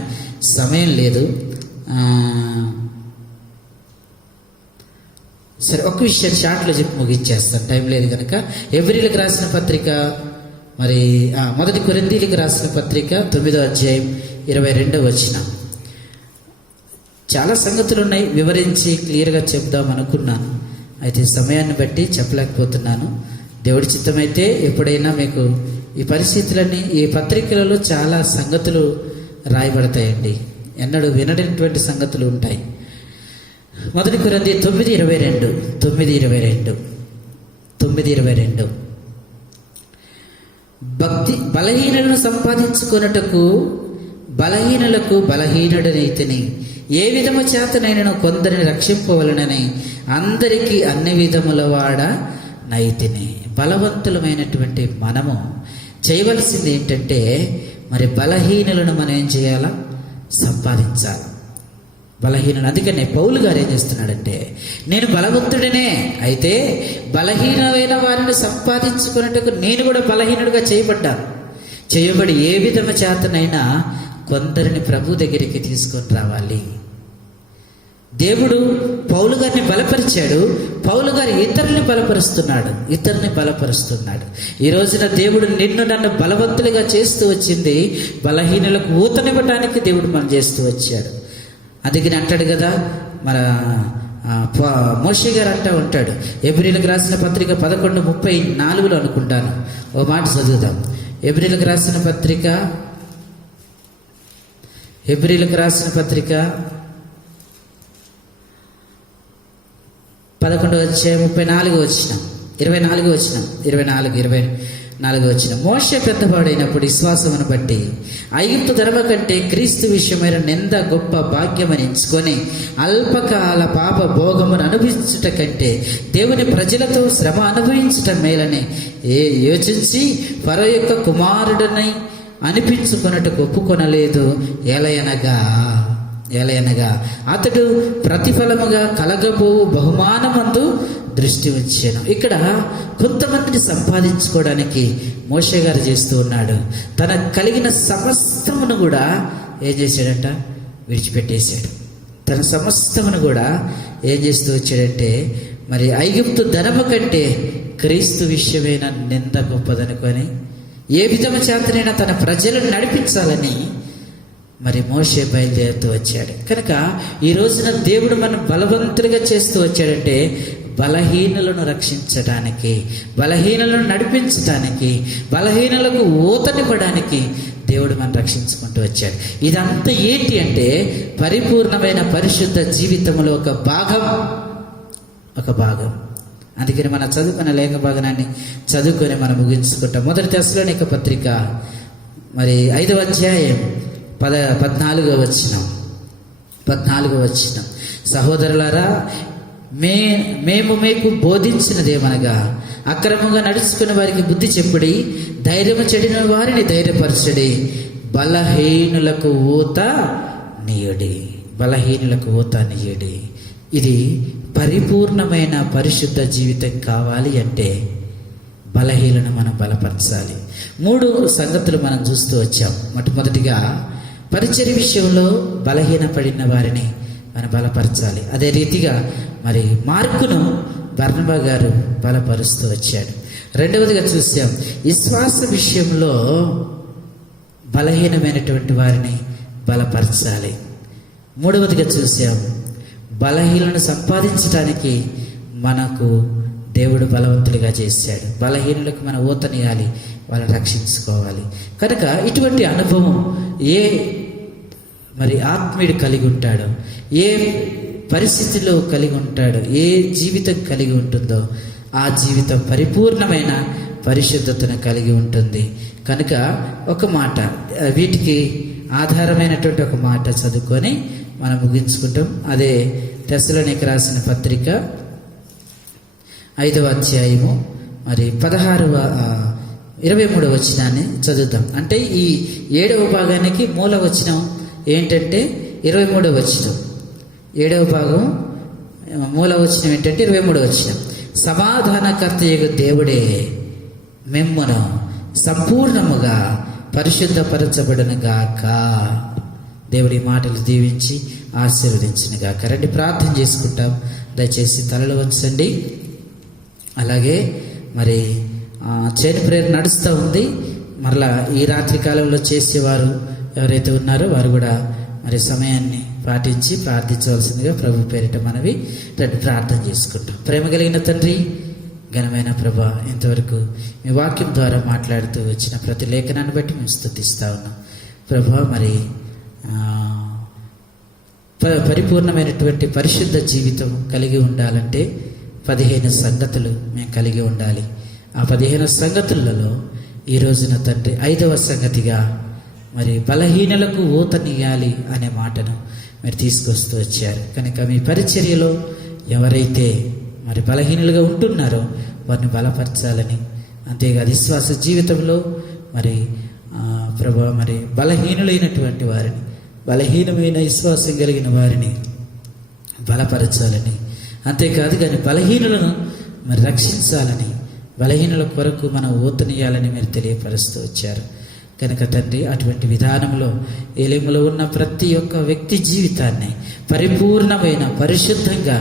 సమయం లేదు. సరే, ఒక విషయం షార్ట్లో చెప్పి ముగించేస్తాను, టైం లేదు కనుక. ఎబ్రీలకు రాసిన పత్రిక, మరి 1 కొరింథీయులకు రాసిన పత్రిక 9వ అధ్యాయం 22వ వచనం. చాలా సంగతులు ఉన్నాయి, వివరించి క్లియర్గా చెప్దాం అనుకున్నాను, అయితే సమయాన్ని బట్టి చెప్పలేకపోతున్నాను. దేవుడి చిత్తమైతే ఎప్పుడైనా మీకు ఈ పరిస్థితులన్నీ, ఈ పత్రికలలో చాలా సంగతులు రాయబడతాయండి, ఎన్నడూ వినడినటువంటి సంగతులు ఉంటాయి. 1 కొరింథీ 9:22 భక్తి బలహీనలను సంపాదించుకొనుటకు బలహీనులకు బలహీనుడనైతిని, ఏ విధము చేతనైనను కొందరిని రక్షింపవలనని అందరికీ అన్ని విధముల వాడ నైతిని. బలవంతులమైనటువంటి మనము చేయవలసింది ఏంటంటే, మరి బలహీనులను మనం ఏం చేయాలా? సంపాదించాలి. బలహీనులు. అందుకనే పౌలు గారు ఏం చేస్తున్నాడంటే, నేను బలవంతుడినే, అయితే బలహీనమైన వారిని సంపాదించుకున్నట్టుకు నేను కూడా బలహీనుడిగా చేయబడి ఏ విధమ చేతనైనా కొందరిని ప్రభు దగ్గరికి తీసుకొని రావాలి. దేవుడు పౌలు గారిని బలపరిచాడు, పౌలు గారు ఇతరుల్ని బలపరుస్తున్నాడు. ఈ రోజున దేవుడు నన్ను బలవంతులుగా చేస్తూ వచ్చింది బలహీనులకు ఊతనివ్వడానికి దేవుడు మనం చేస్తూ వచ్చాడు. అందుకని అంటాడు కదా, మన మోషే గారు అంటూ ఉంటాడు, ఎబ్రీలకు రాసిన పత్రిక 11:34 అనుకుంటాను, ఓ మాట చదువుదాం. ఎబ్రీలకు రాసిన పత్రిక 11:34 మోషే పెద్దవాడైనప్పుడు విశ్వాసమును బట్టి ఐగుప్తు ధర్మ కంటే క్రీస్తు విషయమైన నింద గొప్ప భాగ్యమని ఎంచుకొని అల్పకాల పాప భోగమును అనుభవించుట కంటే దేవుని ప్రజలతో శ్రమ అనుభవించుట మేలని యోచించి ఫరో యొక్క కుమారుడిని అనిపించుకొనుటకు ఒప్పుకొనలేదు. ఏలయనగా అతడు ప్రతిఫలముగా కలగబోవు బహుమానమందు దృష్టి ఉంచాను. ఇక్కడ కొంతమందిని సంపాదించుకోవడానికి మోషే గారు చేస్తూ ఉన్నాడు. తన కలిగిన సమస్తమును కూడా ఏం చేశాడంట? విడిచిపెట్టేశాడు. తన సమస్తమును కూడా ఏం చేస్తూ వచ్చాడంటే, మరి ఐగుప్తు ధనము కంటే క్రీస్తు విషయమైన నింద గొప్పదనుకొని ఏ విధమ చేతనైనా తన ప్రజలను నడిపించాలని మరి మోషే బయలుదేరుతూ వచ్చాడు. కనుక ఈ రోజున దేవుడు మనం బలవంతులుగా చేస్తూ వచ్చాడంటే, బలహీనులను రక్షించడానికి, బలహీనులను నడిపించడానికి, బలహీనులకు ఊతనివ్వడానికి దేవుడు మనం రక్షించుకుంటూ వచ్చాడు. ఇదంతా ఏంటి అంటే, పరిపూర్ణమైన పరిశుద్ధ జీవితంలో ఒక భాగం. అందుకని మనం చదువుకున్న లేఖ భాగాన్ని చదువుకొని మనం ముగించుకుంటాం. 1 తెస్సలోనిక పత్రిక మరి 5వ అధ్యాయం 14వ వచనం. సహోదరులారా, మేము మీకు బోధించినదేమనగా, అక్రమంగా నడుచుకునే వారికి బుద్ధి చెప్పుడి, ధైర్యము చెడిన వారిని ధైర్యపరచుడి, బలహీనులకు ఊత నీయుడి. ఇది పరిపూర్ణమైన పరిశుద్ధ జీవితం కావాలి అంటే బలహీనను మనం బలపరచాలి. 3 సంగతులు మనం చూస్తూ వచ్చాం. మొట్టమొదటిగా పరిచర్య విషయంలో బలహీనపడిన వారిని మనం బలపరచాలి. అదే రీతిగా మరి మార్కును బర్నబా గారు బలపరుస్తూ వచ్చాడు. రెండవదిగా చూసాం, విశ్వాస విషయంలో బలహీనమైనటువంటి వారిని బలపరచాలి. మూడవదిగా చూసాం, బలహీనను సంపాదించడానికి మనకు దేవుడు బలవంతులుగా చేశాడు. బలహీనులకు మన ఊతనియాలి, వాళ్ళని రక్షించుకోవాలి. కనుక ఇటువంటి అనుభవం మరి ఆత్మీయుడు కలిగి ఉంటాడో, ఏ పరిస్థితిలో కలిగి ఉంటాడో, ఏ జీవితం కలిగి ఉంటుందో ఆ జీవితం పరిపూర్ణమైన పరిశుద్ధతను కలిగి ఉంటుంది. కనుక ఒక మాట, వీటికి ఆధారమైనటువంటి ఒక మాట చదువుకొని మనం ముగించుకుంటాం. అదే తెస్సలోనిక రాసిన పత్రిక 5వ అధ్యాయము మరి 23వ వచనాన్ని చదువుతాం. అంటే ఈ 7వ భాగానికి మూల వచనం ఏంటంటే 23వ వచనం. 7వ భాగం మూల వచనం ఏంటంటే 23వ వచనం. సమాధానకర్తయగు దేవుడే మిమ్మును సంపూర్ణముగా పరిశుద్ధపరచబడును గాక. దేవుడి మాటలు దీవించి ఆశీర్వదించును గాక. రండి ప్రార్థన చేసుకుంటాం. దయచేసి తలలు వంచండి. అలాగే మరి చైన్ ప్రేయర్ నడుస్తూ ఉంది. మరలా ఈ రాత్రి కాలంలో చేసేవారు ఎవరైతే ఉన్నారో వారు కూడా మరి సమయాన్ని పాటించి ప్రార్థించవలసిందిగా ప్రభు పేరిట మనవి ప్రార్థన చేసుకుంటాం. ప్రేమ కలిగిన తండ్రి, ఘనమైన ప్రభా, ఇంతవరకు మీ వాక్యం ద్వారా మాట్లాడుతూ వచ్చిన ప్రతి లేఖనాన్ని బట్టి మేము స్తుతిస్తా ఉన్నాం ప్రభా. మరి పరిపూర్ణమైనటువంటి పరిశుద్ధ జీవితం కలిగి ఉండాలంటే 15 సంగతులు మేము కలిగి ఉండాలి. ఆ 15 సంగతులలో ఈ రోజున తండ్రి 5వ సంగతిగా మరి బలహీనులకు ఊతనియాలి అనే మాటను మీరు తీసుకొస్తూ వచ్చారు. కనుక మీ పరిచర్యలో ఎవరైతే మరి బలహీనులుగా ఉంటున్నారో వారిని బలపరచాలని, అంతేకాదు విశ్వాస జీవితంలో మరి ప్రభు మరి బలహీనులైనటువంటి వారిని, బలహీనమైన విశ్వాసం కలిగిన వారిని బలపరచాలని, అంతేకాదు కానీ బలహీనులను మరి రక్షించాలని, బలహీనుల కొరకు మనం ఊతనియాలని మీరు తెలియపరుస్తూ వచ్చారు కనుక తండ్రి, అటువంటి విధానంలో ఏలేములో ఉన్న ప్రతి ఒక్క వ్యక్తి జీవితాన్ని పరిపూర్ణమైన పరిశుద్ధంగా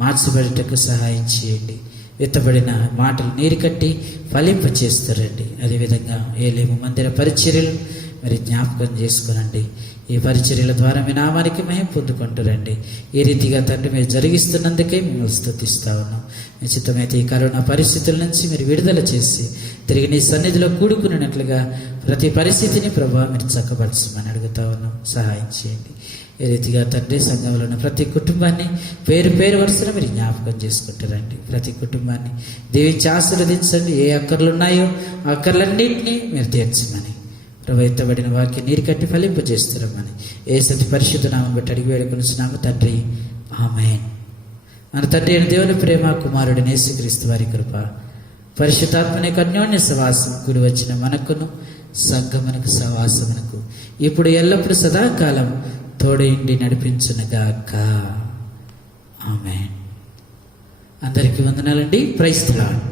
మార్చబడటకు సహాయం చేయండి. విత్తబడిన మాటలు నీరు కట్టి ఫలింపచేస్తారండి. అదేవిధంగా ఏలేము మందిర పరిచర్యలు మరి జ్ఞాపకం చేసుకునండి. ఈ పరిచర్యల ద్వారా మీ నామానికి మేము పొందుకుంటారండి. ఈ రీతిగా తండ్రి మీరు జరిగిస్తున్నందుకే మిమ్మల్ని స్తుతిస్తా ఉన్నాం. నిశ్చితమైతే ఈ కరోనా పరిస్థితుల నుంచి మీరు విడుదల చేసి తిరిగి నీ సన్నిధిలో కూడుకున్నట్లుగా ప్రతి పరిస్థితిని ప్రభావ మీరు చక్కపరచమని అడుగుతా ఉన్నాం. సహాయం చేయండి. ఈ రీతిగా తండ్రి సంఘంలో ఉన్న ప్రతి కుటుంబాన్ని పేరు పేరు వరుసన మీరు జ్ఞాపకం చేసుకుంటారండి. ప్రతి కుటుంబాన్ని దీవించి ఆశీర్వదించండి. ఏ అక్కర్లు ఉన్నాయో ఆ అక్కర్లన్నింటినీ మీరు తీర్చమని ప్రభు ఎత్తబడిన వాక్యం నీరు కట్టి ఫలింపజేస్తున్నామని యేసు పరిశుద్ధ నామం బట్టి అడిగి వేడుకొనుచున్నాము తండ్రి, ఆమేన్. మన తండ్రి అయిన దేవుని ప్రేమ, కుమారుడు యేసుక్రీస్తు వారి కృప, పరిశుద్ధాత్మని అన్యోన్య సవాసం కూడి వచ్చిన మనకును సంఘమునకు సవాసమునకు ఇప్పుడు ఎల్లప్పుడు సదాకాలం తోడైండి నడిపించునుగాక. ఆమేన్. అందరికీ వందనాలండి. Praise the lord.